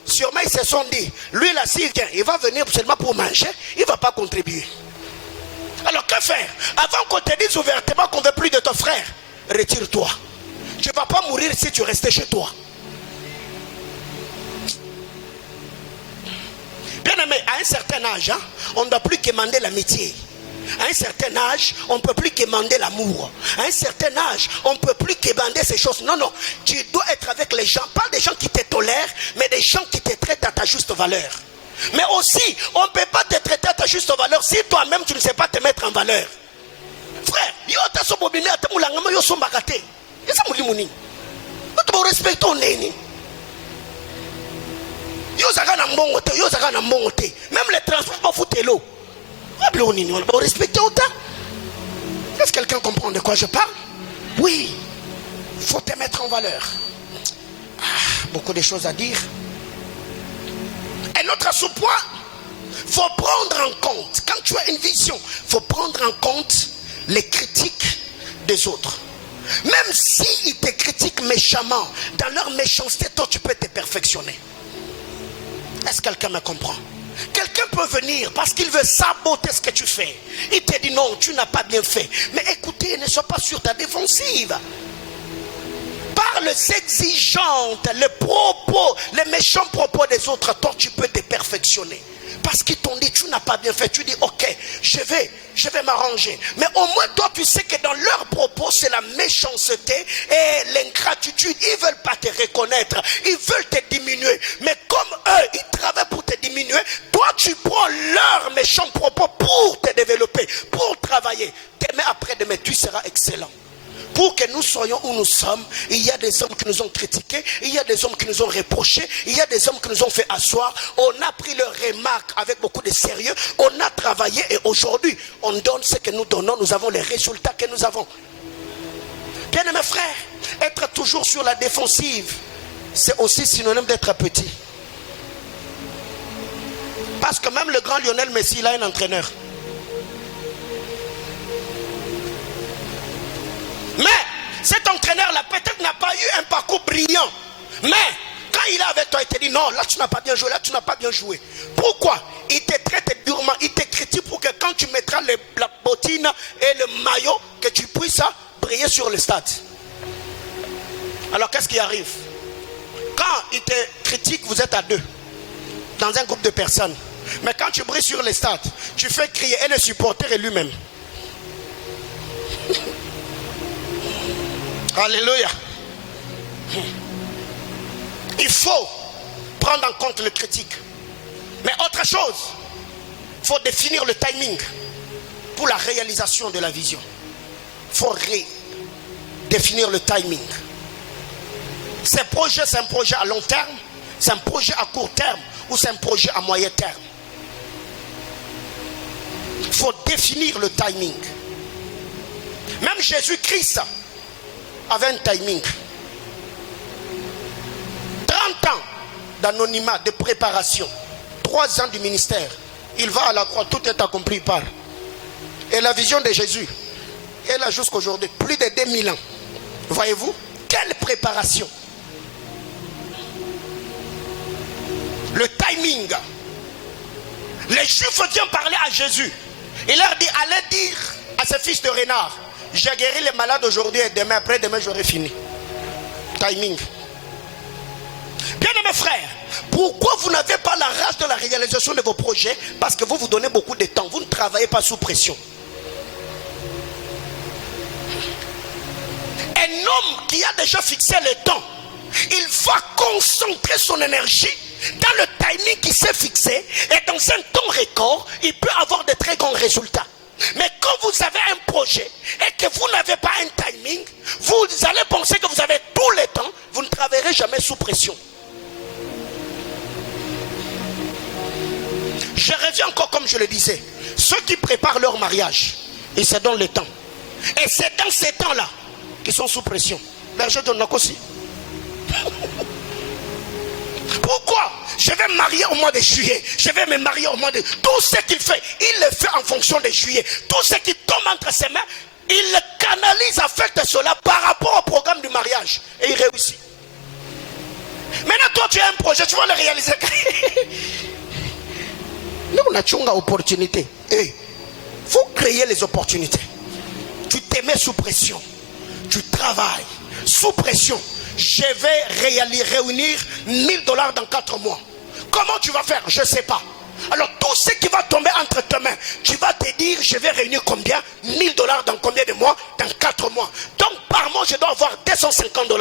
Sûrement ils se sont dit, lui là s'il vient, il va venir seulement pour manger, il ne va pas contribuer. Alors que faire? Avant qu'on te dise ouvertement qu'on ne veut plus de ton frère, retire-toi. Tu ne vas pas mourir si tu restes chez toi. Bien aimé, à un certain âge, on ne doit plus quémander l'amitié. À un certain âge, on ne peut plus quémander l'amour. À un certain âge, on ne peut plus quémander ces choses. Non, tu dois être avec les gens, pas des gens qui te tolèrent, mais des gens qui te traitent à ta juste valeur. Mais aussi, on ne peut pas te traiter à ta juste valeur si toi-même tu ne sais pas te mettre en valeur. Frère, yo ta so bobine atamula ngama yo so mbakate. Esa mulimuni. Tu respectes ton neni. Yo zaka na mbongo te. Même les transports pas foutre l'eau. On doit respecter autant. Est-ce que quelqu'un comprend de quoi je parle? Oui. Il faut te mettre en valeur. Beaucoup de choses à dire. Un autre sous-point, il faut prendre en compte, quand tu as une vision, il faut prendre en compte les critiques des autres. Même s'ils te critiquent méchamment, dans leur méchanceté, toi tu peux te perfectionner. Est-ce que quelqu'un me comprend? Quelqu'un peut venir parce qu'il veut saboter ce que tu fais. Il te dit non, tu n'as pas bien fait. Mais écoutez, ne sois pas sur ta défensive. Par les exigeantes, les propos, les méchants propos des autres, toi tu peux te perfectionner. Parce qu'ils t'ont dit tu n'as pas bien fait, tu dis ok, je vais m'arranger. Mais au moins toi tu sais que dans leurs propos c'est la méchanceté et l'ingratitude. Ils ne veulent pas te reconnaître, ils veulent te diminuer. Mais comme eux ils travaillent pour te diminuer, toi tu prends leurs méchants propos pour te développer, pour travailler. Demain après-demain tu seras excellent. Pour que nous soyons où nous sommes, il y a des hommes qui nous ont critiqués, il y a des hommes qui nous ont reprochés, il y a des hommes qui nous ont fait asseoir. On a pris leurs remarques avec beaucoup de sérieux, on a travaillé et aujourd'hui, on donne ce que nous donnons, nous avons les résultats que nous avons. Bien aimés frères, être toujours sur la défensive, c'est aussi synonyme d'être petit. Parce que même le grand Lionel Messi, il a un entraîneur. Mais cet entraîneur-là peut-être n'a pas eu un parcours brillant. Mais quand il est avec toi, il te dit non, là tu n'as pas bien joué, là tu n'as pas bien joué. Pourquoi? Il te traite durement, il te critique pour que quand tu mettras la bottine et le maillot, que tu puisses briller sur le stade. Alors qu'est-ce qui arrive? Quand il te critique, vous êtes à deux, dans un groupe de personnes. Mais quand tu brilles sur le stade, tu fais crier et le supporter et lui-même. Alléluia. Il faut prendre en compte le critique. Mais autre chose, il faut définir le timing pour la réalisation de la vision. Il faut définir le timing. Ce projet, c'est un projet à long terme, c'est un projet à court terme ou c'est un projet à moyen terme. Il faut définir le timing. Même Jésus-Christ avait un timing. 30 ans d'anonymat, de préparation, 3 ans du ministère. Il va à la croix, tout est accompli par. Et la vision de Jésus, elle a jusqu'aujourd'hui plus de 2000 ans. Voyez-vous, quelle préparation. Le timing. Les Juifs viennent parler à Jésus. Il leur dit, allez dire à ce fils de renard, j'ai guéri les malades aujourd'hui et demain, après-demain, j'aurai fini. Timing. Bien aimés frères, pourquoi vous n'avez pas la rage de la réalisation de vos projets? Parce que vous vous donnez beaucoup de temps. Vous ne travaillez pas sous pression. Un homme qui a déjà fixé le temps, il va concentrer son énergie dans le timing qui s'est fixé et dans un temps record, il peut avoir de très grands résultats. Mais quand vous avez un projet et que vous n'avez pas un timing, vous allez penser que vous avez tout le temps, vous ne travaillerez jamais sous pression. Je reviens encore comme je le disais, ceux qui préparent leur mariage, ils se donnent le temps. Et c'est dans ces temps-là qu'ils sont sous pression. Berger de Nokossi. Pourquoi? je vais me marier au mois de juillet, je vais me marier au mois de... Tout ce qu'il fait, il le fait en fonction de juillet. Tout ce qui tombe entre ses mains, il le canalise, affecte cela par rapport au programme du mariage. Et il réussit. Maintenant, toi, tu as un projet, tu vas le réaliser. Nous, on a une opportunité. Il faut créer les opportunités. Tu te mets sous pression. Tu travailles sous pression. Je vais réunir 1000 $ dans 4 mois. Comment tu vas faire? Je ne sais pas. Alors tout ce qui va tomber entre tes mains, tu vas te dire, je vais réunir combien? 1000 $ dans combien de mois? Dans 4 mois. Donc par mois, je dois avoir 250 $.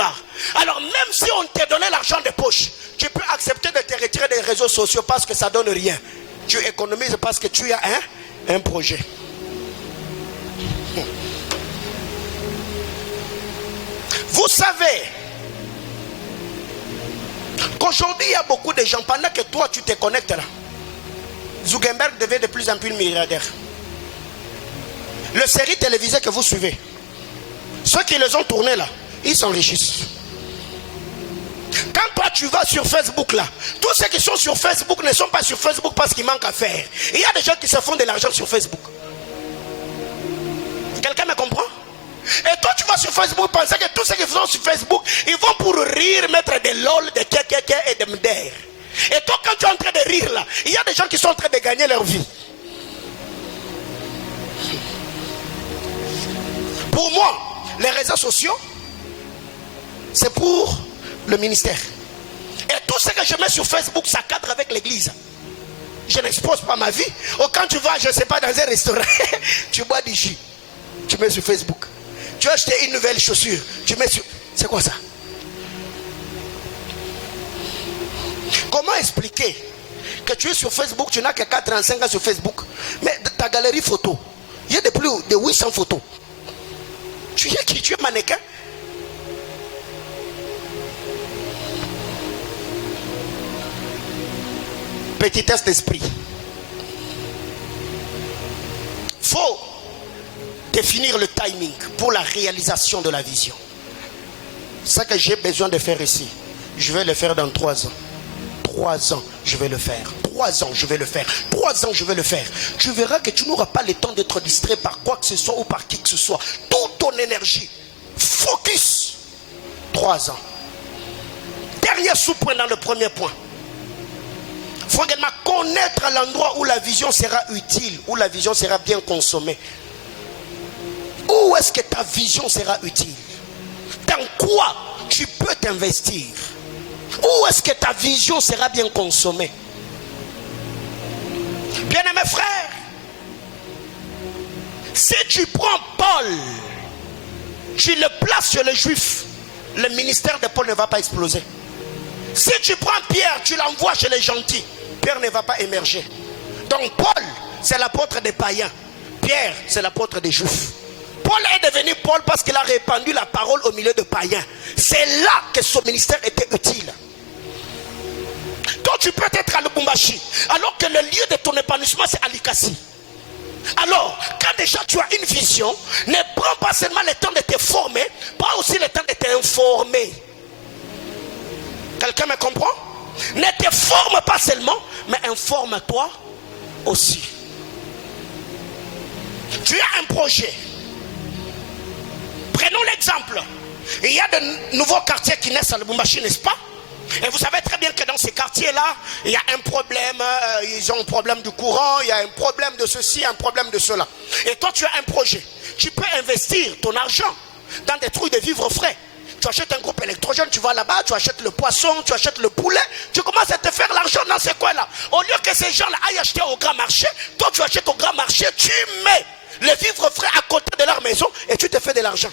Alors même si on te donnait l'argent de poche, tu peux accepter de te retirer des réseaux sociaux parce que ça ne donne rien. Tu économises parce que tu as un projet. Vous savez qu'aujourd'hui il y a beaucoup de gens, pendant que toi tu te connectes là, Zuckerberg devient de plus en plus milliardaire. Les séries télévisées que vous suivez, ceux qui les ont tournées là, ils s'enrichissent. Quand toi tu vas sur Facebook là, tous ceux qui sont sur Facebook ne sont pas sur Facebook parce qu'il manque à faire. Il y a des gens qui se font de l'argent sur Facebook. Quelqu'un me comprend? Et toi tu vas sur Facebook penser que tous ceux qui sont sur Facebook, ils vont pour rire, mettre des lol, des kékéké et des mder. Et toi quand tu es en train de rire là, il y a des gens qui sont en train de gagner leur vie. Pour moi, les réseaux sociaux, c'est pour le ministère. Et tout ce que je mets sur Facebook, ça cadre avec l'église. Je n'expose pas ma vie. Ou quand tu vas, je ne sais pas, dans un restaurant, tu bois du jus, tu mets sur Facebook. Tu as acheté une nouvelle chaussure, tu mets sur... C'est quoi ça? Comment expliquer que tu es sur Facebook, tu n'as que 45 ans sur Facebook, mais ta galerie photo, il y a de plus de 800 photos. Tu es qui? Tu es mannequin? Petitesse d'esprit. Faut définir le timing pour la réalisation de la vision. C'est ça que j'ai besoin de faire ici. Je vais le faire dans 3 ans. 3 ans, je vais le faire. 3 ans, je vais le faire. 3 ans, je vais le faire. Tu verras que tu n'auras pas le temps d'être distrait par quoi que ce soit ou par qui que ce soit. Toute ton énergie, focus. 3 ans. Dernier sous-point dans le premier point. Il faut également connaître l'endroit où la vision sera utile, où la vision sera bien consommée. Où est-ce que ta vision sera utile? Dans quoi tu peux t'investir? Où est-ce que ta vision sera bien consommée? Bien-aimés frères, si tu prends Paul, tu le places sur les Juifs, le ministère de Paul ne va pas exploser. Si tu prends Pierre, tu l'envoies chez les gentils, Pierre ne va pas émerger. Donc Paul, c'est l'apôtre des païens. Pierre, c'est l'apôtre des Juifs. Paul est devenu Paul parce qu'il a répandu la parole au milieu de païens. C'est là que son ministère était utile. Donc tu peux être à Lubumbashi, alors que le lieu de ton épanouissement c'est à Likasi. Alors, quand déjà tu as une vision, ne prends pas seulement le temps de te former, prends aussi le temps de t'informer. Quelqu'un me comprend? Ne te forme pas seulement, mais informe-toi aussi. Tu as un projet. Prenons l'exemple. Il y a de nouveaux quartiers qui naissent à Lubumbashi, n'est-ce pas? Et vous savez très bien que dans ces quartiers-là, il y a un problème, ils ont un problème du courant, il y a un problème de ceci, un problème de cela. Et toi, tu as un projet. Tu peux investir ton argent dans des trucs de vivre frais. Tu achètes un groupe électrogène, tu vas là-bas, tu achètes le poisson, tu achètes le poulet, tu commences à te faire l'argent dans ces coins-là. Au lieu que ces gens-là aillent acheter au grand marché, toi tu achètes au grand marché, tu mets les vivres frais à côté de leur maison et tu te fais de l'argent.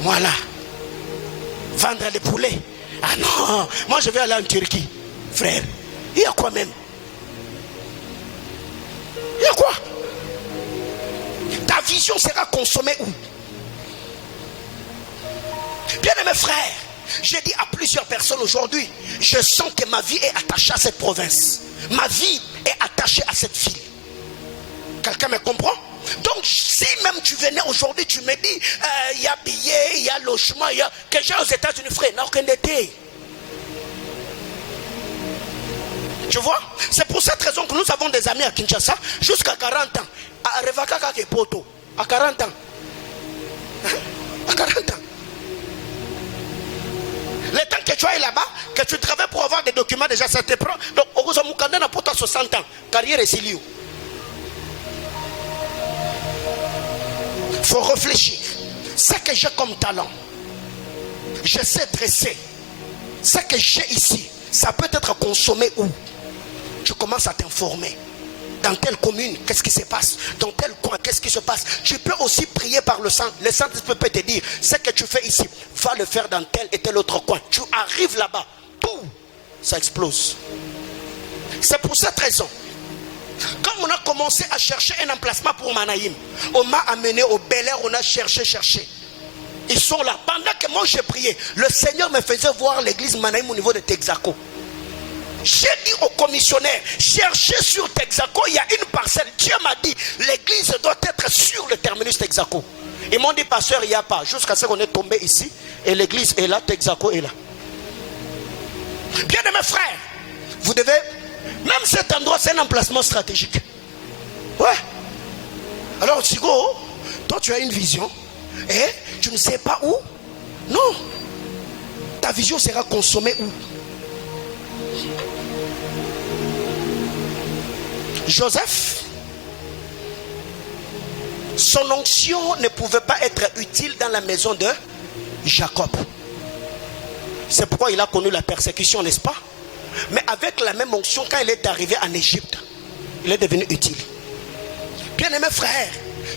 Voilà. Vendre les poulets. Ah non, moi je vais aller en Turquie. Frère, il y a quoi même? Il y a quoi? Ta vision sera consommée où? Bien aimé frère, j'ai dit à plusieurs personnes aujourd'hui, je sens que ma vie est attachée à cette province. Ma vie est attachée à cette ville. Quelqu'un me comprend? Donc si même tu venais aujourd'hui, tu me dis, il y a billets, il y a logement, il y a... Que j'ai aux États-Unis, frère, n'a aucun été. Tu vois? C'est pour cette raison que nous avons des amis à Kinshasa jusqu'à 40 ans. À Revakaka Kepoto. À 40 ans. À 40 ans. Le temps que tu ailles là-bas, que tu travailles pour avoir des documents, déjà ça te prend. Donc, au Mukanda n'a pas 60 ans. Carrière est silio. Il faut réfléchir. Ce que j'ai comme talent, je sais dresser. Ce que j'ai ici, ça peut être consommé où? Tu commences à t'informer. Dans telle commune, qu'est-ce qui se passe? Dans tel coin, qu'est-ce qui se passe? Tu peux aussi prier par le sang. Le sang peut te dire, ce que tu fais ici, va le faire dans tel et tel autre coin. Tu arrives là-bas, tout, ça explose. C'est pour cette raison. Quand on a commencé à chercher un emplacement pour Manaïm, on m'a amené au Bel Air, on a cherché. Ils sont là. Pendant que moi j'ai prié, le Seigneur me faisait voir l'église Manaïm au niveau de Texaco. J'ai dit au commissionnaire, cherchez sur Texaco, il y a une parcelle. Dieu m'a dit, l'église doit être sur le terminus Texaco. Ils m'ont dit, pasteur, il n'y a pas. Jusqu'à ce qu'on est tombé ici, et l'église est là, Texaco est là. Bien aimés frères, vous devez, même cet endroit, c'est un emplacement stratégique. Ouais. Alors, Sigo, toi tu as une vision, et tu ne sais pas où. Non. Ta vision sera consommée où? Joseph, son onction ne pouvait pas être utile dans la maison de Jacob. C'est pourquoi il a connu la persécution, n'est-ce pas? Mais avec la même onction, quand il est arrivé en Égypte, il est devenu utile. Bien-aimé frère,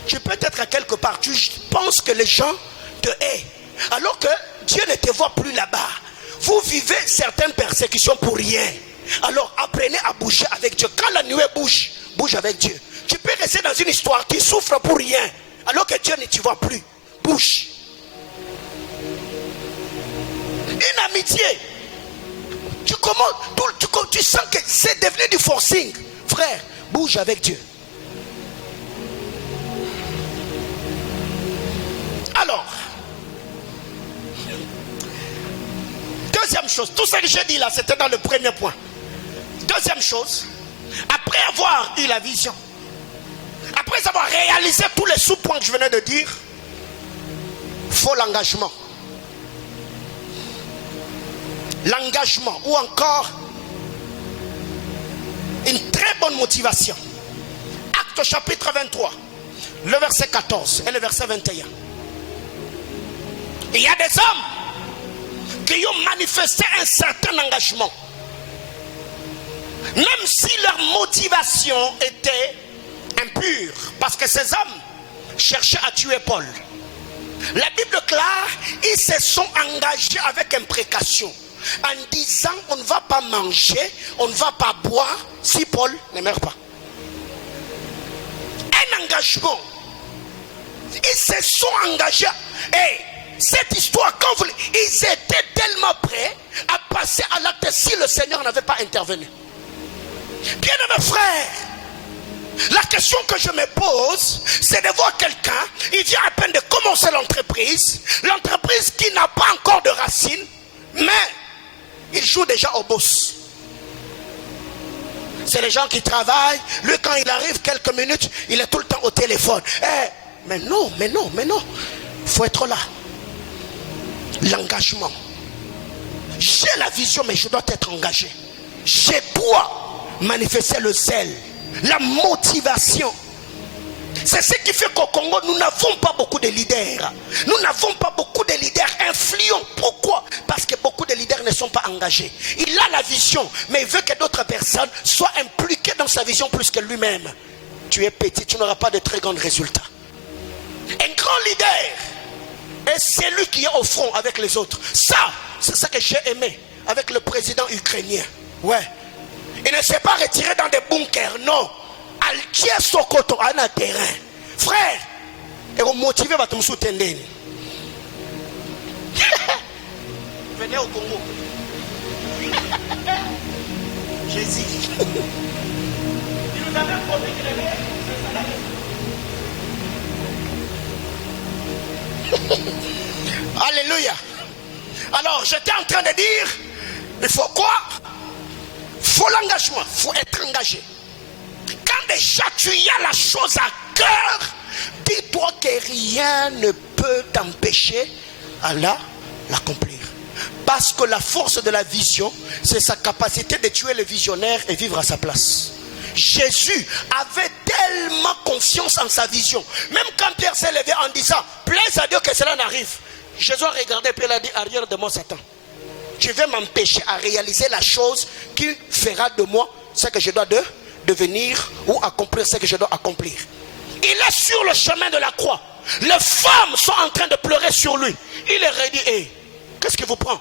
tu peux être à quelque part, tu penses que les gens te haïssent, alors que Dieu ne te voit plus là-bas. Vous vivez certaines persécutions pour rien. Alors apprenez à bouger avec Dieu. Quand la nuée bouge, bouge avec Dieu. Tu peux rester dans une histoire qui souffre pour rien, alors que Dieu ne te voit plus. Bouge. Une amitié. Tu sens que c'est devenu du forcing. Frère, bouge avec Dieu. Alors, deuxième chose, tout ce que j'ai dit là, c'était dans le premier point. Deuxième chose, après avoir eu la vision, après avoir réalisé tous les sous-points que je venais de dire, il faut l'engagement. L'engagement ou encore une très bonne motivation. Acte chapitre 23, le verset 14 et le verset 21. Il y a des hommes qui ont manifesté un certain engagement. Même si leur motivation était impure, parce que ces hommes cherchaient à tuer Paul. La Bible déclare, ils se sont engagés avec imprécation, en disant on ne va pas manger, on ne va pas boire si Paul ne meurt pas. Un engagement. Ils se sont engagés. Et cette histoire, quand ils étaient tellement prêts à passer à l'acte si le Seigneur n'avait pas intervenu. Bien aimé frère, la question que je me pose, c'est de voir quelqu'un, il vient à peine de commencer l'entreprise qui n'a pas encore de racines, mais il joue déjà au boss. C'est les gens qui travaillent, lui quand il arrive quelques minutes, il est tout le temps au téléphone. Mais non, il faut être là. L'engagement. J'ai la vision, mais je dois être engagé. Je dois manifester le zèle, la motivation. C'est ce qui fait qu'au Congo, nous n'avons pas beaucoup de leaders. Nous n'avons pas beaucoup de leaders influents. Pourquoi? Parce que beaucoup de leaders ne sont pas engagés. Il a la vision, mais il veut que d'autres personnes soient impliquées dans sa vision plus que lui-même. Tu es petit, tu n'auras pas de très grands résultats. Un grand leader est celui qui est au front avec les autres. Ça, c'est ça que j'ai aimé avec le président ukrainien. Ouais. Il ne s'est pas retiré dans des bunkers, non. Altier Sokoto, à un terrain. Frère, et vous motivez votre me soutenir. Venez au Congo. Jésus. Il nous avait promis qu'il allait. Alléluia. Alors, j'étais en train de dire, il faut quoi? faut l'engagement, faut être engagé. Quand déjà tu as la chose à cœur, dis-toi que rien ne peut t'empêcher à l'accomplir. Parce que la force de la vision, c'est sa capacité de tuer le visionnaire et vivre à sa place. Jésus avait tellement confiance en sa vision. Même quand Pierre s'est levé en disant, plaise à Dieu que cela n'arrive. Jésus a regardé Pierre et a dit, arrière de moi Satan. Tu veux m'empêcher à réaliser la chose qui fera de moi ce que je dois devenir ou accomplir ce que je dois accomplir. Il est sur le chemin de la croix. Les femmes sont en train de pleurer sur lui. Il leur a dit, hey, qu'est-ce qui vous prend?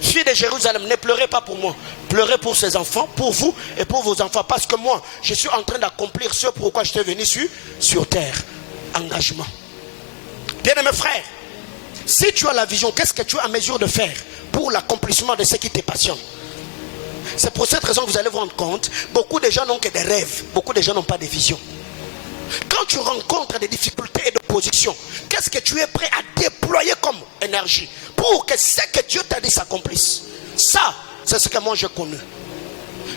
Fille de Jérusalem, ne pleurez pas pour moi. Pleurez pour ses enfants, pour vous et pour vos enfants. Parce que moi, je suis en train d'accomplir ce pourquoi je suis venu sur terre. Engagement. Bien-aimés frères, si tu as la vision, qu'est-ce que tu es en mesure de faire pour l'accomplissement de ce qui te passionne? C'est pour cette raison que vous allez vous rendre compte, beaucoup de gens n'ont que des rêves, beaucoup de gens n'ont pas de vision. Quand tu rencontres des difficultés et d'opposition, qu'est-ce que tu es prêt à déployer comme énergie pour que ce que Dieu t'a dit s'accomplisse? Ça, c'est ce que moi j'ai connu.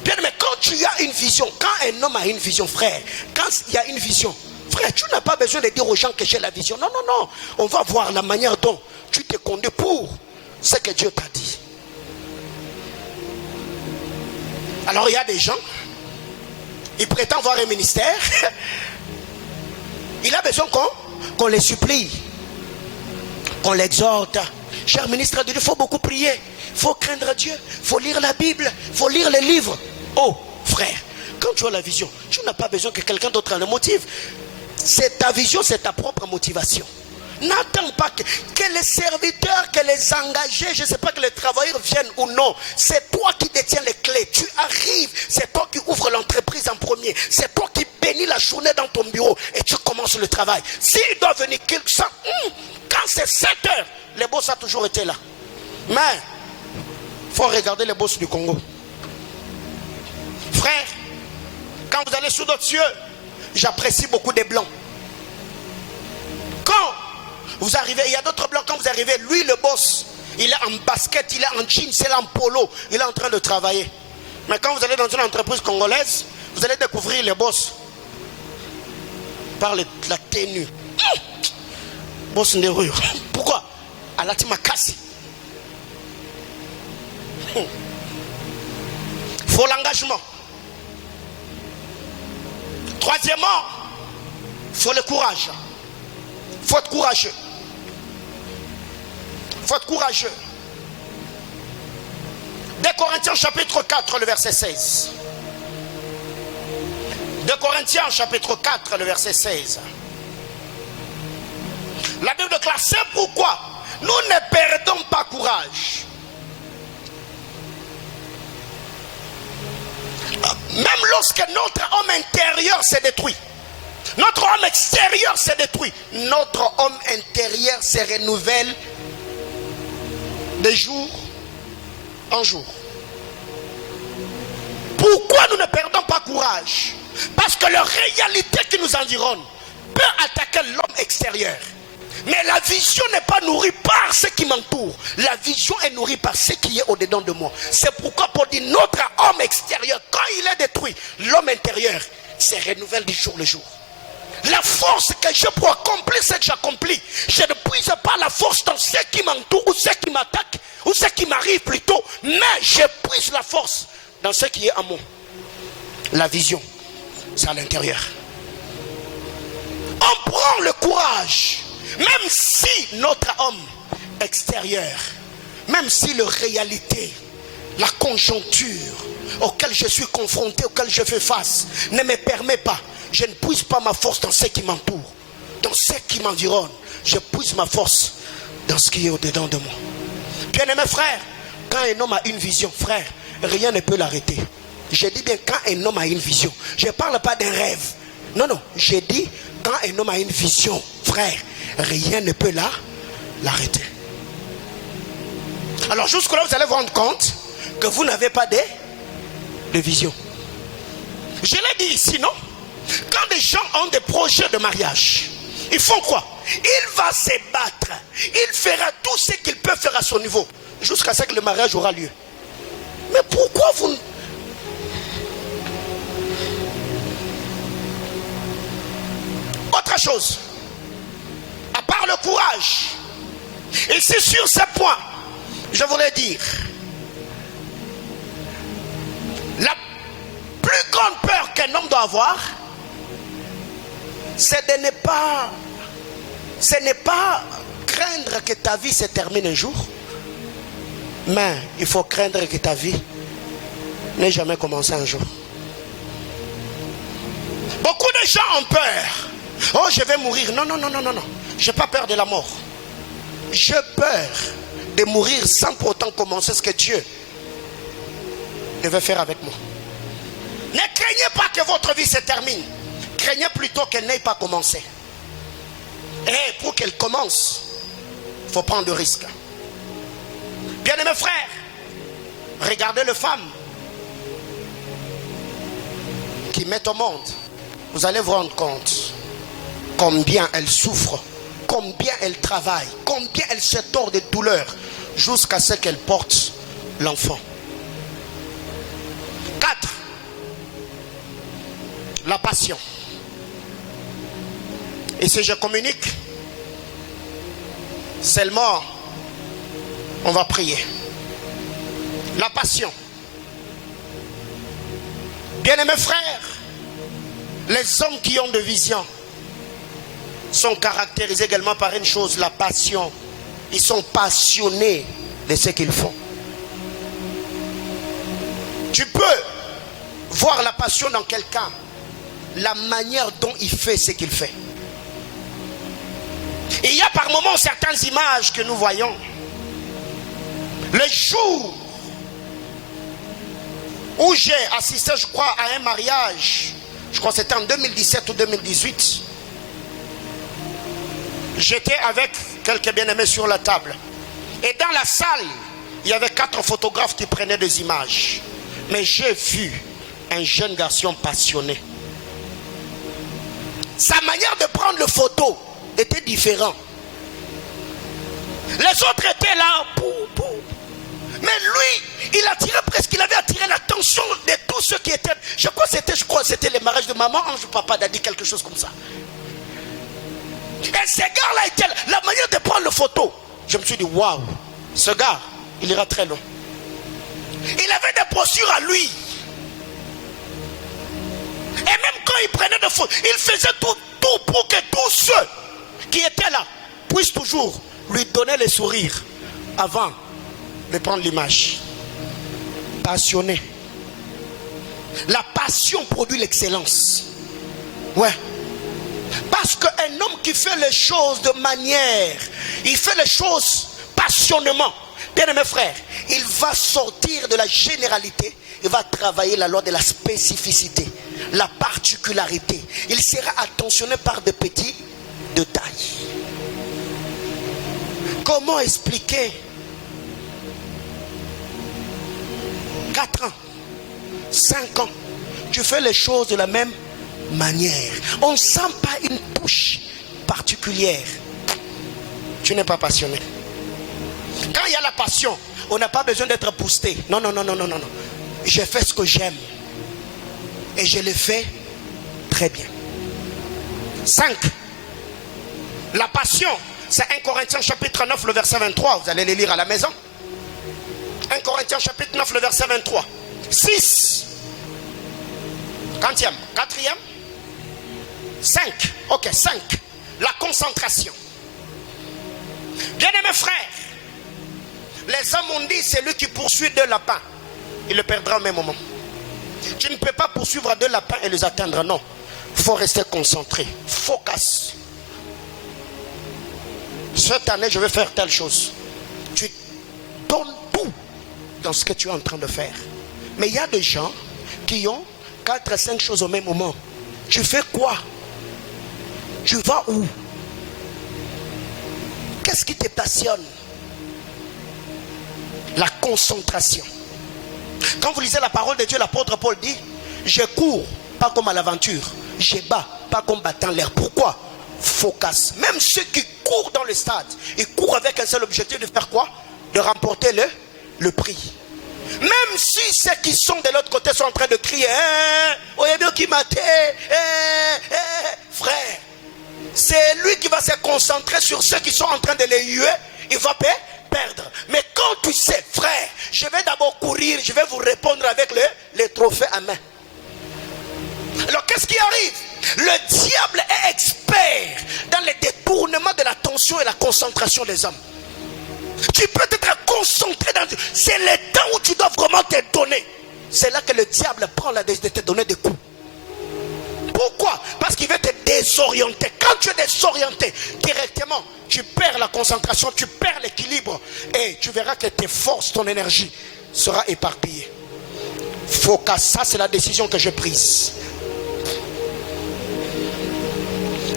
Bien, mais quand tu as une vision, quand un homme a une vision, frère, quand il y a une vision, frère, tu n'as pas besoin de dire aux gens que j'ai la vision. Non, non, non. On va voir la manière dont tu te conduis pour ce que Dieu t'a dit. Alors il y a des gens, ils prétendent avoir un ministère. Il a besoin qu'on les supplie, qu'on l'exhorte. Cher ministre de Dieu, il faut beaucoup prier, il faut craindre Dieu, il faut lire la Bible, il faut lire les livres. Oh frère, quand tu as la vision, tu n'as pas besoin que quelqu'un d'autre le motive. C'est ta vision, c'est ta propre motivation. N'attends pas que les serviteurs, que les engagés, je ne sais pas, que les travailleurs viennent ou non. C'est toi qui détiens les clés. Tu arrives, c'est toi qui ouvres l'entreprise en premier. C'est toi qui bénis la journée dans ton bureau et tu commences le travail. S'il doit venir quelqu'un, quand c'est 7 heures, les boss ont toujours été là. Mais, il faut regarder les boss du Congo. Frère, quand vous allez sous d'autres cieux, j'apprécie beaucoup des blancs. Quand vous arrivez, il y a d'autres blancs, quand vous arrivez, lui le boss, il est en basket, il est en jean, c'est en polo, il est en train de travailler. Mais quand vous allez dans une entreprise congolaise, vous allez découvrir les boss par la tenue. Boss Nderouyo. Pourquoi? À la Timakasi. Il faut l'engagement. Troisièmement, il faut le courage. Il faut être courageux. Il faut être courageux. 2 Corinthiens chapitre 4, le verset 16. 2 Corinthiens chapitre 4, le verset 16. La Bible déclare, c'est pourquoi nous ne perdons pas courage. Même lorsque notre homme intérieur s'est détruit, notre homme extérieur s'est détruit, notre homme intérieur se renouvelle de jour en jour. Pourquoi nous ne perdons pas courage? Parce que la réalité qui nous environne peut attaquer l'homme extérieur. Mais la vision n'est pas nourrie par ce qui m'entoure. La vision est nourrie par ce qui est au-dedans de moi. C'est pourquoi pour dire notre homme extérieur, quand il est détruit, l'homme intérieur se renouvelle du jour le jour. La force que j'ai pour accomplir ce que j'accomplis, je ne puise pas la force dans ce qui m'entoure ou ce qui m'attaque ou ce qui m'arrive plutôt, mais je puise la force dans ce qui est en moi. La vision, c'est à l'intérieur. On prend le courage, même si notre homme extérieur, même si la réalité, la conjoncture auquel je suis confronté, auquel je fais face, ne me permet pas, je ne puise pas ma force dans ce qui m'entoure, dans ce qui m'environne. Je puise ma force dans ce qui est au-dedans de moi. Bien-aimés frères, quand un homme a une vision, frère, rien ne peut l'arrêter. Je dis bien quand un homme a une vision. Je ne parle pas d'un rêve. Non, non, je dis quand un homme a une vision, frère, rien ne peut l'arrêter. Alors jusque-là, vous allez vous rendre compte que vous n'avez pas de vision. Je l'ai dit ici, non? Quand des gens ont des projets de mariage, ils font quoi? Il va se battre. Il fera tout ce qu'il peut faire à son niveau jusqu'à ce que le mariage aura lieu. Mais pourquoi vous trois choses. À part le courage. Ici sur ce point, je voulais dire, la plus grande peur qu'un homme doit avoir, ce n'est pas craindre que ta vie se termine un jour, mais il faut craindre que ta vie n'ait jamais commencé un jour. Beaucoup de gens ont peur. Oh, je vais mourir. Non, non, non, non, non, non. Je n'ai pas peur de la mort. J'ai peur de mourir sans pour autant commencer ce que Dieu devait faire avec moi. Ne craignez pas que votre vie se termine. Craignez plutôt qu'elle n'ait pas commencé. Et pour qu'elle commence, il faut prendre le risque. Bien-aimés frères, regardez les femmes qui mettent au monde. Vous allez vous rendre compte combien elles souffrent, combien elles travaillent, combien elles se tordent de douleur jusqu'à ce qu'elles portent l'enfant. 4. La passion. Et si je communique, seulement on va prier. La passion. Bien-aimés frères, les hommes qui ont de vision sont caractérisés également par une chose, la passion. Ils sont passionnés de ce qu'ils font. Tu peux voir la passion dans quelqu'un, la manière dont il fait ce qu'il fait. Et il y a par moments certaines images que nous voyons. Le jour où j'ai assisté, je crois, à un mariage, je crois que c'était en 2017 ou 2018, j'étais avec quelques bien-aimés sur la table. Et dans la salle, il y avait 4 photographes qui prenaient des images. Mais j'ai vu un jeune garçon passionné. Sa manière de prendre les photos était différente. Les autres étaient là, mais lui, il attirait presque, il avait attiré l'attention de tous ceux qui étaient. Je crois que c'était le mariage de maman, Ange Papa a dit quelque chose comme ça. Et ce gars-là était la manière de prendre les photos. Je me suis dit, waouh, ce gars, il ira très loin. Il avait des postures à lui. Et même quand il prenait des photos, il faisait tout pour que tous ceux qui étaient là puissent toujours lui donner le sourire avant de prendre l'image. Passionné. La passion produit l'excellence. Ouais. Parce qu'un homme qui fait les choses de manière, il fait les choses passionnément. Bien mes frères, il va sortir de la généralité, il va travailler la loi de la spécificité, la particularité. Il sera attentionné par des petits détails. Comment expliquer 4 ans, 5 ans, tu fais les choses de la même manière. On ne sent pas une touche particulière. Tu n'es pas passionné. Quand il y a la passion, on n'a pas besoin d'être boosté. Non, non, non, non, non, non. Je fais ce que j'aime. Et je le fais très bien. 5. La passion, c'est 1 Corinthiens chapitre 9, le verset 23. Vous allez les lire à la maison. 1 Corinthiens chapitre 9, le verset 23. 6. Quantième, 4e. 5. Ok, 5. La concentration. Bien-aimés frères, les hommes ont dit, c'est lui qui poursuit 2 lapins, il le perdra au même moment. Tu ne peux pas poursuivre 2 lapins et les atteindre, non. Il faut rester concentré, focus. Cette année, je vais faire telle chose. Tu donnes tout dans ce que tu es en train de faire. Mais il y a des gens qui ont 4 à 5 choses au même moment. Tu fais quoi? Tu vas où? Qu'est-ce qui te passionne? La concentration. Quand vous lisez la parole de Dieu, l'apôtre Paul dit, je cours pas comme à l'aventure, je bats pas comme battant l'air. Pourquoi? Focus. Même ceux qui courent dans le stade, ils courent avec un seul objectif, de faire quoi? De remporter le prix. Même si ceux qui sont de l'autre côté sont en train de crier, frère, c'est lui qui va se concentrer sur ceux qui sont en train de les huer, il va perdre. Mais quand tu sais, frère, je vais d'abord courir, je vais vous répondre avec les trophées à main. Alors qu'est-ce qui arrive? Le diable est expert dans les détournements de l'attention et la concentration des hommes. Tu peux être concentré dans... C'est le temps où tu dois vraiment te donner. C'est là que le diable prend la décision de te donner des coups. Pourquoi? Parce qu'il veut te désorienter. Quand tu es désorienté, directement, tu perds la concentration, tu perds l'équilibre. Et tu verras que tes forces, ton énergie sera éparpillée. Focus, ça c'est la décision que j'ai prise.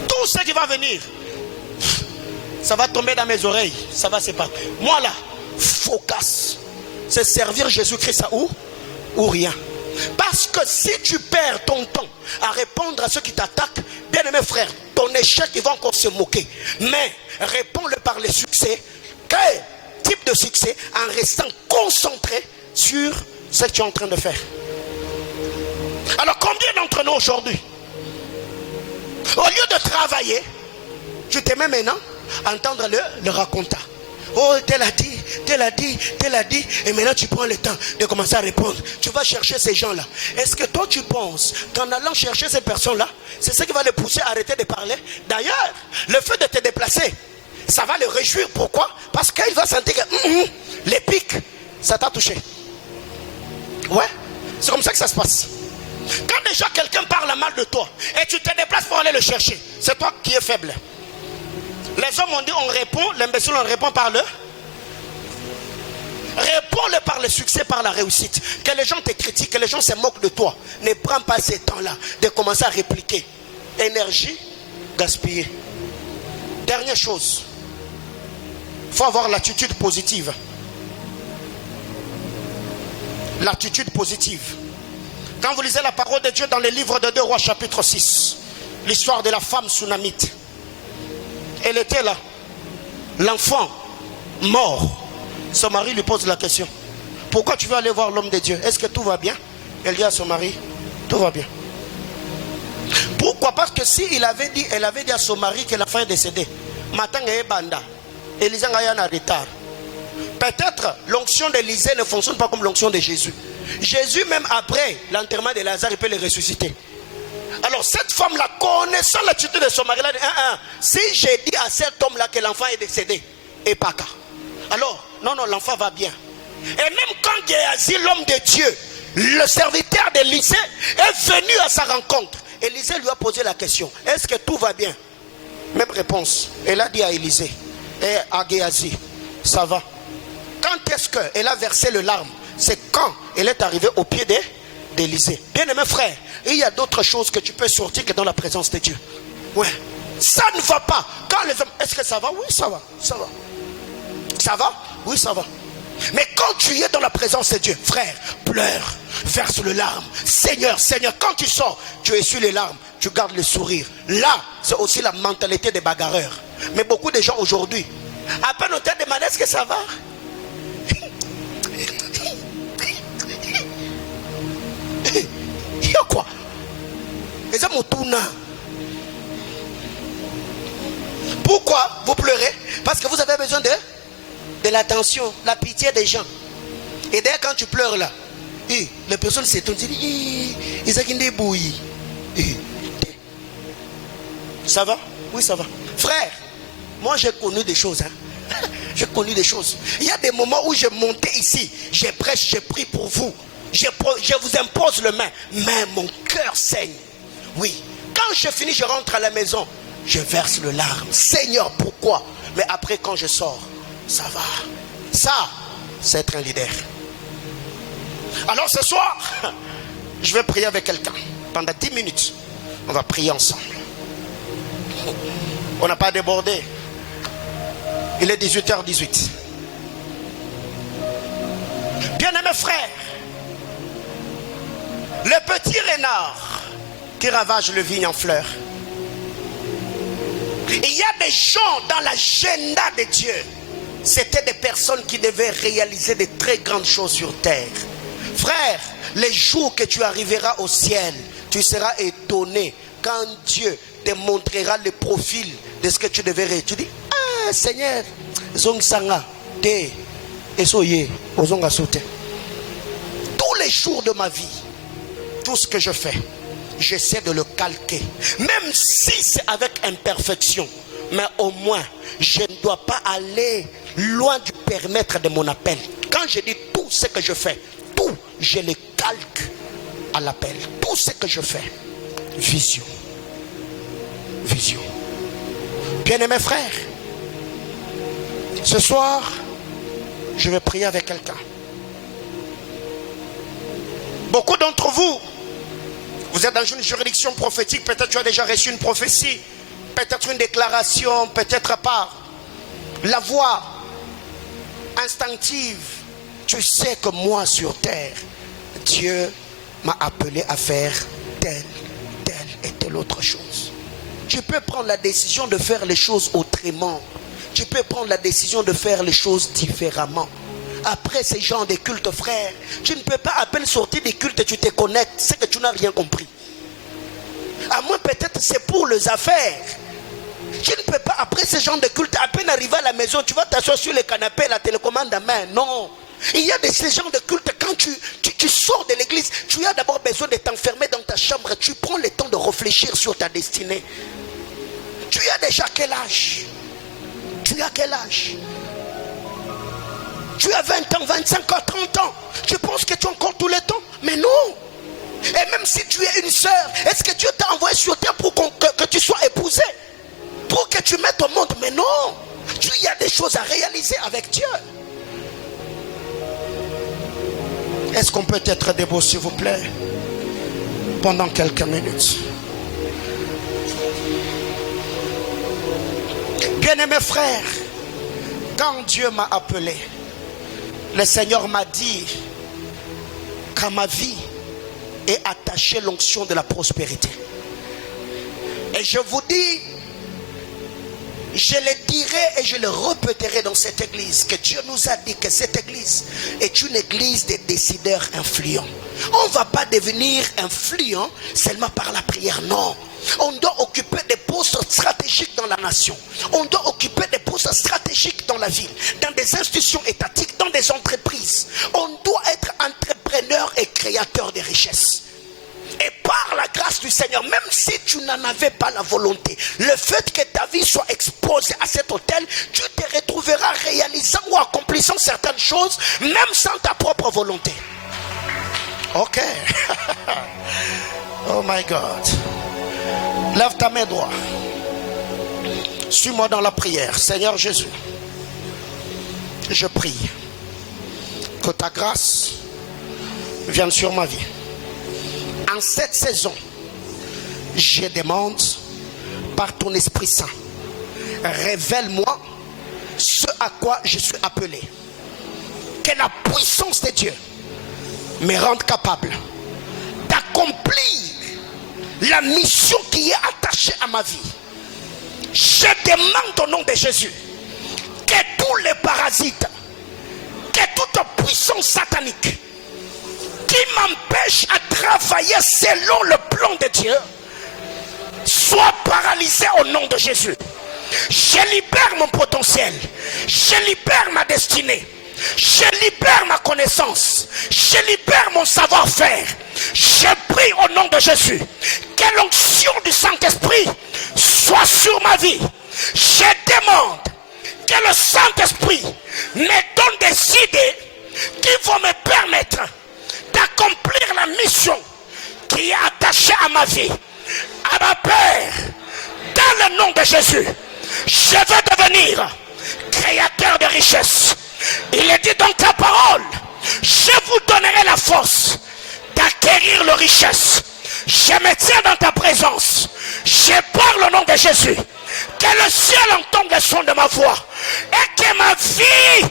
Tout ce qui va venir, ça va tomber dans mes oreilles, ça va s'éparpiller. Moi là, focus, c'est servir Jésus-Christ à où? Ou rien. Parce que si tu perds ton temps à répondre à ceux qui t'attaquent, bien aimé frère, ton échec il va encore se moquer. Mais réponds-le par les succès. Quel type de succès? En restant concentré sur ce que tu es en train de faire. Alors combien d'entre nous aujourd'hui, au lieu de travailler, tu te mets maintenant à entendre le raconta. Oh, tel a dit, tel a dit, tel a dit. Et maintenant tu prends le temps de commencer à répondre. Tu vas chercher ces gens-là. Est-ce que toi tu penses qu'en allant chercher ces personnes-là, c'est ce qui va les pousser à arrêter de parler? D'ailleurs, le fait de te déplacer, ça va le réjouir. Pourquoi? Parce qu'il va sentir que les pics, ça t'a touché. Ouais, c'est comme ça que ça se passe. Quand déjà quelqu'un parle mal de toi et tu te déplaces pour aller le chercher, c'est toi qui es faible. Les hommes ont dit on répond, l'imbécile on répond par le... Réponds-le par le succès, par la réussite. Que les gens te critiquent, que les gens se moquent de toi. Ne prends pas ces temps-là de commencer à répliquer. Énergie gaspillée. Dernière chose, il faut avoir l'attitude positive. L'attitude positive. Quand vous lisez la parole de Dieu dans le livre de 2 Rois chapitre 6, l'histoire de la femme Sunamite, elle était là, l'enfant mort. Son mari lui pose la question, pourquoi tu veux aller voir l'homme de Dieu? Est-ce que tout va bien? Elle dit à son mari, tout va bien. Pourquoi? Parce que si elle avait dit à son mari que l'enfant est décédé, Élisée a un retard. Peut-être l'onction d'Élisée ne fonctionne pas comme l'onction de Jésus. Jésus, même après l'enterrement de Lazare, il peut le ressusciter. Alors cette femme-là, connaissant l'attitude de son mari, elle a dit, si j'ai dit à cet homme-là que l'enfant est décédé, et pas qu'à. Alors, non, l'enfant va bien. Et même quand Géasi, l'homme de Dieu, le serviteur d'Élisée, est venu à sa rencontre, Élisée lui a posé la question, est-ce que tout va bien? Même réponse. Elle a dit à Élisée et à Géasi, ça va. Quand est-ce qu'elle a versé le larme? C'est quand elle est arrivée au pied d'Élisée. Bien aimé frère, il y a d'autres choses que tu peux sortir que dans la présence de Dieu. Ouais. Ça ne va pas. Quand les hommes, est-ce que ça va? Oui, ça va. Ça va. Ça va? Oui, ça va. Mais quand tu es dans la présence de Dieu, frère, pleure, verse le larme. Seigneur, quand tu sors, tu essuies les larmes, tu gardes le sourire. Là, c'est aussi la mentalité des bagarreurs. Mais beaucoup de gens aujourd'hui, à peine on t'a demandé est-ce que ça va? Il y a quoi? Les hommes tournent. Pourquoi vous pleurez? Parce que vous avez besoin de l'attention, la pitié des gens. Et d'ailleurs quand tu pleures là, les personnes s'étonnent, ils ont des bouillies. Ça va? Oui, ça va. Frère, moi j'ai connu des choses. J'ai connu des choses. Il y a des moments où j'ai monté ici, j'ai prêché, j'ai pris pour vous. Je vous impose le main, mais mon cœur saigne. Oui, quand je finis, je rentre à la maison, je verse le larme. Seigneur, pourquoi? Mais après, quand je sors, ça va. Ça, c'est être un leader. Alors ce soir, je vais prier avec quelqu'un. Pendant 10 minutes, on va prier ensemble. On n'a pas débordé. Il est 18h18. Bien-aimés frères, le petit renard qui ravage le vigne en fleurs. Il y a des gens dans l'agenda de Dieu. C'était des personnes qui devaient réaliser de très grandes choses sur terre. Frère, les jours que tu arriveras au ciel, tu seras étonné quand Dieu te montrera le profil de ce que tu devrais réaliser. Tu dis, ah Seigneur, zong sanga te esoye ozonga sauter. Tous les jours de ma vie, tout ce que je fais, j'essaie de le calquer. Même si c'est avec imperfection, mais au moins, je ne dois pas aller loin du périmètre de mon appel. Quand je dis tout ce que je fais, tout, je le calque à l'appel. Tout ce que je fais, vision. Vision. Bien-aimés frères, ce soir, je vais prier avec quelqu'un. Beaucoup d'entre vous, vous êtes dans une juridiction prophétique, peut-être tu as déjà reçu une prophétie, peut-être une déclaration, peut-être par la voix instinctive. Tu sais que moi sur terre, Dieu m'a appelé à faire telle et telle autre chose. Tu peux prendre la décision de faire les choses autrement. Tu peux prendre la décision de faire les choses différemment. Après ces gens de cultes, frère, tu ne peux pas à peine sortir des cultes et tu te connectes, c'est que tu n'as rien compris. À moins peut-être c'est pour les affaires. Tu ne peux pas, après ces gens de culte, à peine arriver à la maison, tu vas t'asseoir sur le canapé, la télécommande à main. Non. Il y a ces gens de culte, quand tu sors de l'église, tu as d'abord besoin de t'enfermer dans ta chambre. Tu prends le temps de réfléchir sur ta destinée. Tu as déjà quel âge? Tu as quel âge? Tu as 20 ans, 25 ans, 30 ans. Tu penses que tu as encore tout le temps? Mais non. Et même si tu es une sœur, est-ce que Dieu t'a envoyé sur terre pour que tu sois épousée? Pour que tu mettes au monde? Mais non. Il y a des choses à réaliser avec Dieu. Est-ce qu'on peut être debout, s'il vous plaît, pendant quelques minutes? Bien-aimés frères, quand Dieu m'a appelé, le Seigneur m'a dit qu'à ma vie est attachée l'onction de la prospérité. Et je vous dis, je le dirai et je le répéterai dans cette église, que Dieu nous a dit que cette église est une église de décideurs influents. On ne va pas devenir influent seulement par la prière, non. On doit occuper des postes stratégiques dans la nation. On doit occuper des postes stratégiques dans la ville, dans des institutions étatiques, dans des entreprises. On doit être entrepreneur et créateur de richesses. Et par la grâce du Seigneur, même si tu n'en avais pas la volonté, le fait que ta vie soit exposée à cet autel, tu te retrouveras réalisant ou accomplissant certaines choses, même sans ta propre volonté. Ok. Oh my God. Lève ta main droite. Suis-moi dans la prière. Seigneur Jésus, je prie que ta grâce vienne sur ma vie. En cette saison, je demande par ton Esprit Saint, révèle-moi ce à quoi je suis appelé. Que la puissance de Dieu me rende capable d'accomplir la mission qui est attachée à ma vie. Je demande au nom de Jésus que tous les parasites, que toute puissance satanique qui m'empêche à travailler selon le plan de Dieu soit paralysé au nom de Jésus. Je libère mon potentiel, je libère ma destinée, je libère ma connaissance, je libère mon savoir-faire. Je prie au nom de Jésus que l'onction du Saint-Esprit soit sur ma vie. Je demande que le Saint-Esprit me donne des idées qui vont me permettre d'accomplir la mission qui est attachée à ma vie. À ma Père, dans le nom de Jésus, je veux devenir créateur de richesses. Il est dit dans ta parole, je vous donnerai la force d'acquérir les richesses. Je me tiens dans ta présence. Je parle au nom de Jésus. Que le ciel entende le son de ma voix et que ma vie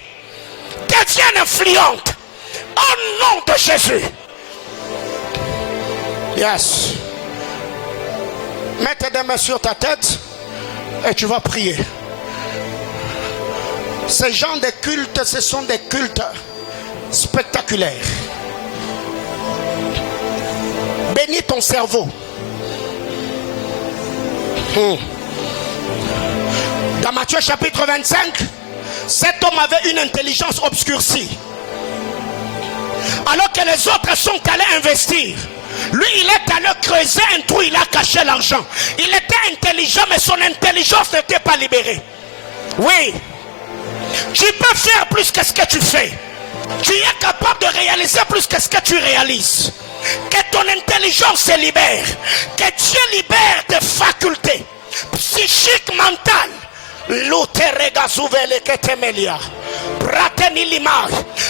devienne influente. Au nom de Jésus. Yes. Mets tes deux mains sur ta tête et tu vas prier. Ces gens de culte, ce sont des cultes spectaculaires. Bénis ton cerveau. Dans Matthieu chapitre 25, cet homme avait une intelligence obscurcie. Alors que les autres sont allés investir, lui il est allé creuser un trou, il a caché l'argent. Il était intelligent, mais son intelligence n'était pas libérée. Oui, tu peux faire plus que ce que tu fais. Tu es capable de réaliser plus que ce que tu réalises. Que ton intelligence se libère. Que Dieu libère tes facultés psychiques, mentales.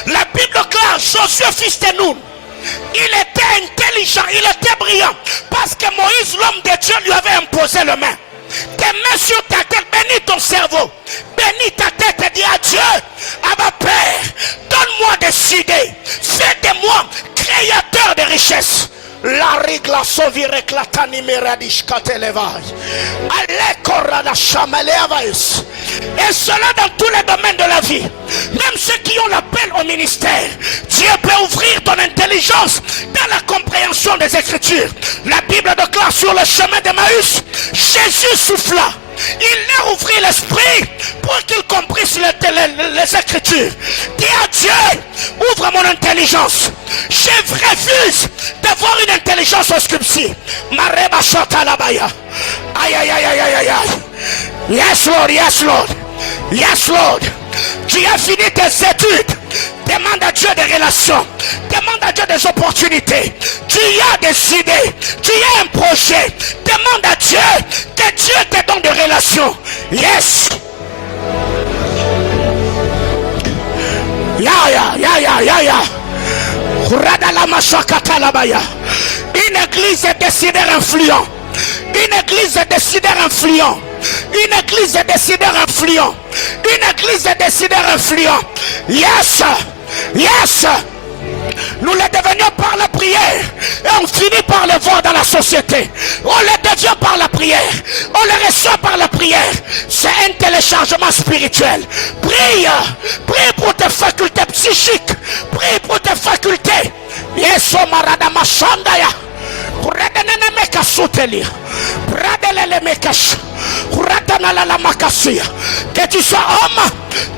La Bible clare, Josué fils de Nun, il était intelligent, il était brillant, parce que Moïse, l'homme de Dieu, lui avait imposé le main. Tes mains sur ta tête, bénis ton cerveau, bénis ta tête et dis à Dieu, à ma Père, donne-moi des idées, fais de moi créateur de richesses. La régla sovire clatani meradish katelevai. Allez korada chamaleavais. Et cela dans tous les domaines de la vie. Même ceux qui ont l'appel au ministère. Dieu peut ouvrir ton intelligence dans la compréhension des Écritures. La Bible déclare sur le chemin d'Emmaüs, Jésus souffla. Il leur ouvrit l'esprit pour qu'ils comprissent les Écritures. Dis à Dieu, ouvre mon intelligence. Je refuse d'avoir une intelligence obscurcie. Mareba shota labaya. Aïe aïe aïe aïe aïe aïe. Yes Lord, yes Lord, yes Lord. Tu as fini tes études. Demande à Dieu des relations. Demande à Dieu des opportunités. Tu as des idées. Tu as un projet. Demande à Dieu que Dieu te donne des relations. Yes. Ya ya ya ya ya ya. Une église est décideur influent. Une église est décideur influent. Une église est décideur influent. Une église est décideur influent. Yes. Yes. Nous le devenions par la prière et on finit par le voir dans la société. On le devient par la prière. On le reçoit par la prière. C'est un téléchargement spirituel. Prie. Prie pour tes facultés psychiques. Prie pour tes facultés. Yes, marada mashandaya. Que tu sois homme,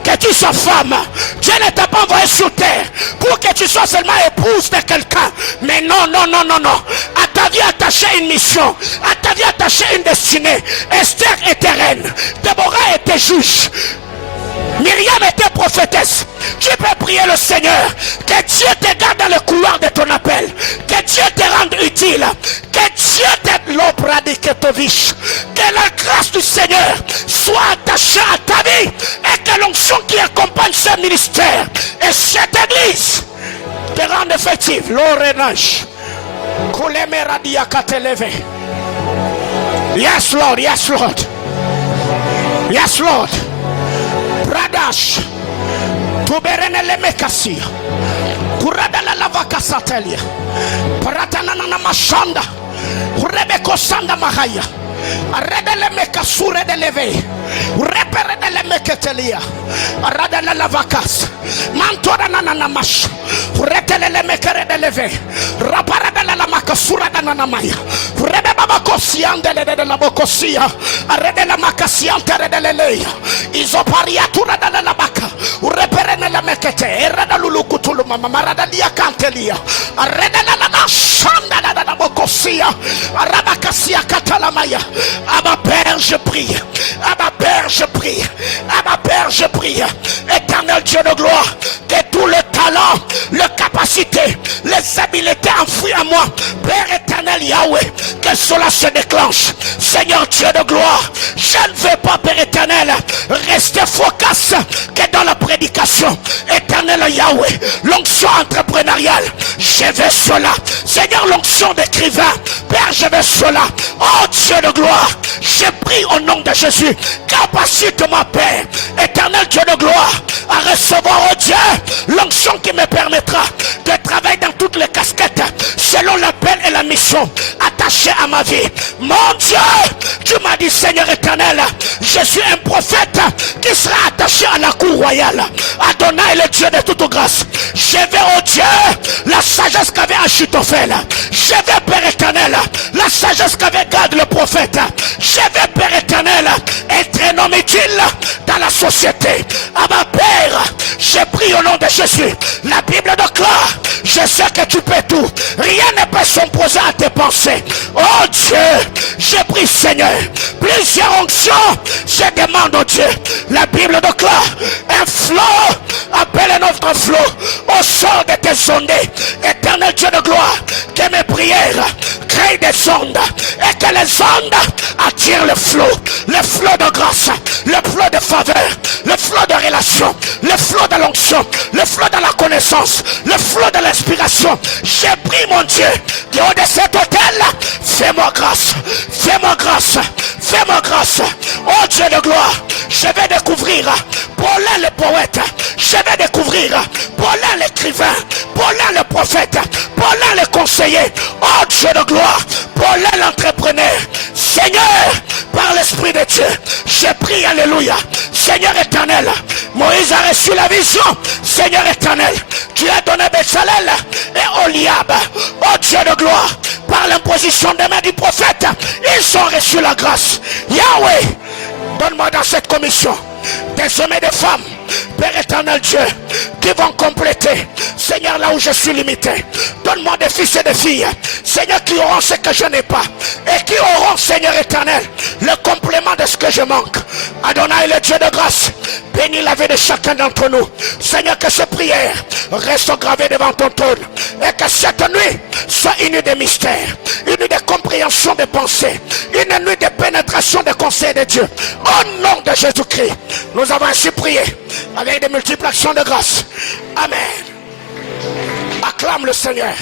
que tu sois femme, Dieu ne t'a pas envoyé sur terre pour que tu sois seulement épouse de quelqu'un. Mais non, non, non, non, non. À ta vie attachée une mission, à ta vie attachée une destinée. Esther était reine, Déborah était juge, Myriam était prophétesse. Tu peux prier le Seigneur que Dieu te garde dans le couloir de ton appel, que Dieu te rende utile, que Dieu te l'obradiketovich, que la grâce du Seigneur soit attachée à ta vie et que l'onction qui accompagne ce ministère et cette église te rende effective. L'orenage. Yes Lord, yes Lord, yes Lord. Bradash, Tuberene Lemekasia, Kuradala Lavakasatelia, Paratanana Mashanda, Rebeko Sanda Mahaya, Aredele Mekasure de Leve, Repere de Lemeketelia, Aradala Lavakas, Mantora Nanamash, Retele Mekere de Leve, Raparada la Makasura de Nanamaya, Rebabakosian de la Bocosia, Aredela Makasiante de Leleia, Isopariatura de la Baka, Reperene la Mekete, Erada Lulukutulu Marada Lia Cantelia, Aredela la Shanda de la Bocosia, Arabakasia Catalamaya. À ma Père je prie, à ma Père je prie, à ma Père je prie, éternel Dieu de gloire, que tout le talent, les capacités, les habiletés enfouies à moi, Père éternel Yahweh, que cela se déclenche. Seigneur Dieu de gloire, je ne veux pas, Père éternel, rester focus que dans la prédication. Éternel Yahweh, l'onction entrepreneuriale, je veux cela. Seigneur, l'onction d'écrivain, Père, je veux cela. Oh Dieu de gloire, je prie au nom de Jésus, capacite-moi, Père, éternel Dieu de gloire, à recevoir, oh Dieu, l'onction qui me permettra de travailler dans toutes les casquettes selon l'appel et la mission attachée à ma vie. Mon Dieu, tu m'as dit, Seigneur éternel, je suis un prophète qui sera attaché à la cour royale. Adonai, le Dieu de toute grâce. Je vais, oh Dieu, la sagesse qu'avait Achitophel. Je vais, Père éternel, la sagesse qu'avait Gad le prophète. Je vais, Père éternel, être un homme utile dans la société. À ma Père, je prie au nom de Jésus. La Bible déclare, je sais que tu peux tout. Rien ne peut s'opposer à tes pensées. Oh Dieu, je prie Seigneur. Plusieurs onctions, je demande au Dieu. La Bible déclare, un flot, appelle un autre flot au sort de tes ondes. Éternel Dieu de gloire, que mes prières créent des ondes et que les ondes attirent le flot de grâce, le flot de faveur, le flot de relation, le flot de l'onction, le flot de la connaissance, le flot de l'inspiration. J'ai pris mon Dieu, du haut de cet hôtel, fais-moi grâce, fais-moi grâce, fais-moi grâce. Oh Dieu de gloire, je vais découvrir Paulin le poète, je vais découvrir Paulin l'écrivain, Paulin le prophète, Paulin le conseiller. Oh Dieu de gloire, Paulin l'entrepreneur. Seigneur, par l'Esprit de Dieu, je prie, alléluia. Seigneur éternel, Moïse a reçu la vision. Seigneur éternel, tu as donné Bezalel et Oliab. Oh Dieu de gloire, par l'imposition des mains du prophète, ils ont reçu la grâce. Yahweh, donne-moi dans cette commission des hommes et des femmes, Père éternel Dieu, qui vont compléter, Seigneur, là où je suis limité. Donne-moi des fils et des filles, Seigneur, qui auront ce que je n'ai pas, et qui auront, Seigneur éternel, le complément de ce que je manque. Adonai, le Dieu de grâce, bénis la vie de chacun d'entre nous. Seigneur, que ces prières restent gravées devant ton trône, et que cette nuit soit une nuit de mystère, une nuit de compréhension des pensées, une nuit de pénétration des conseils de Dieu. Au nom de Jésus-Christ, nous avons ainsi prié avec des multiples actions de grâce. Amen. Acclame le Seigneur.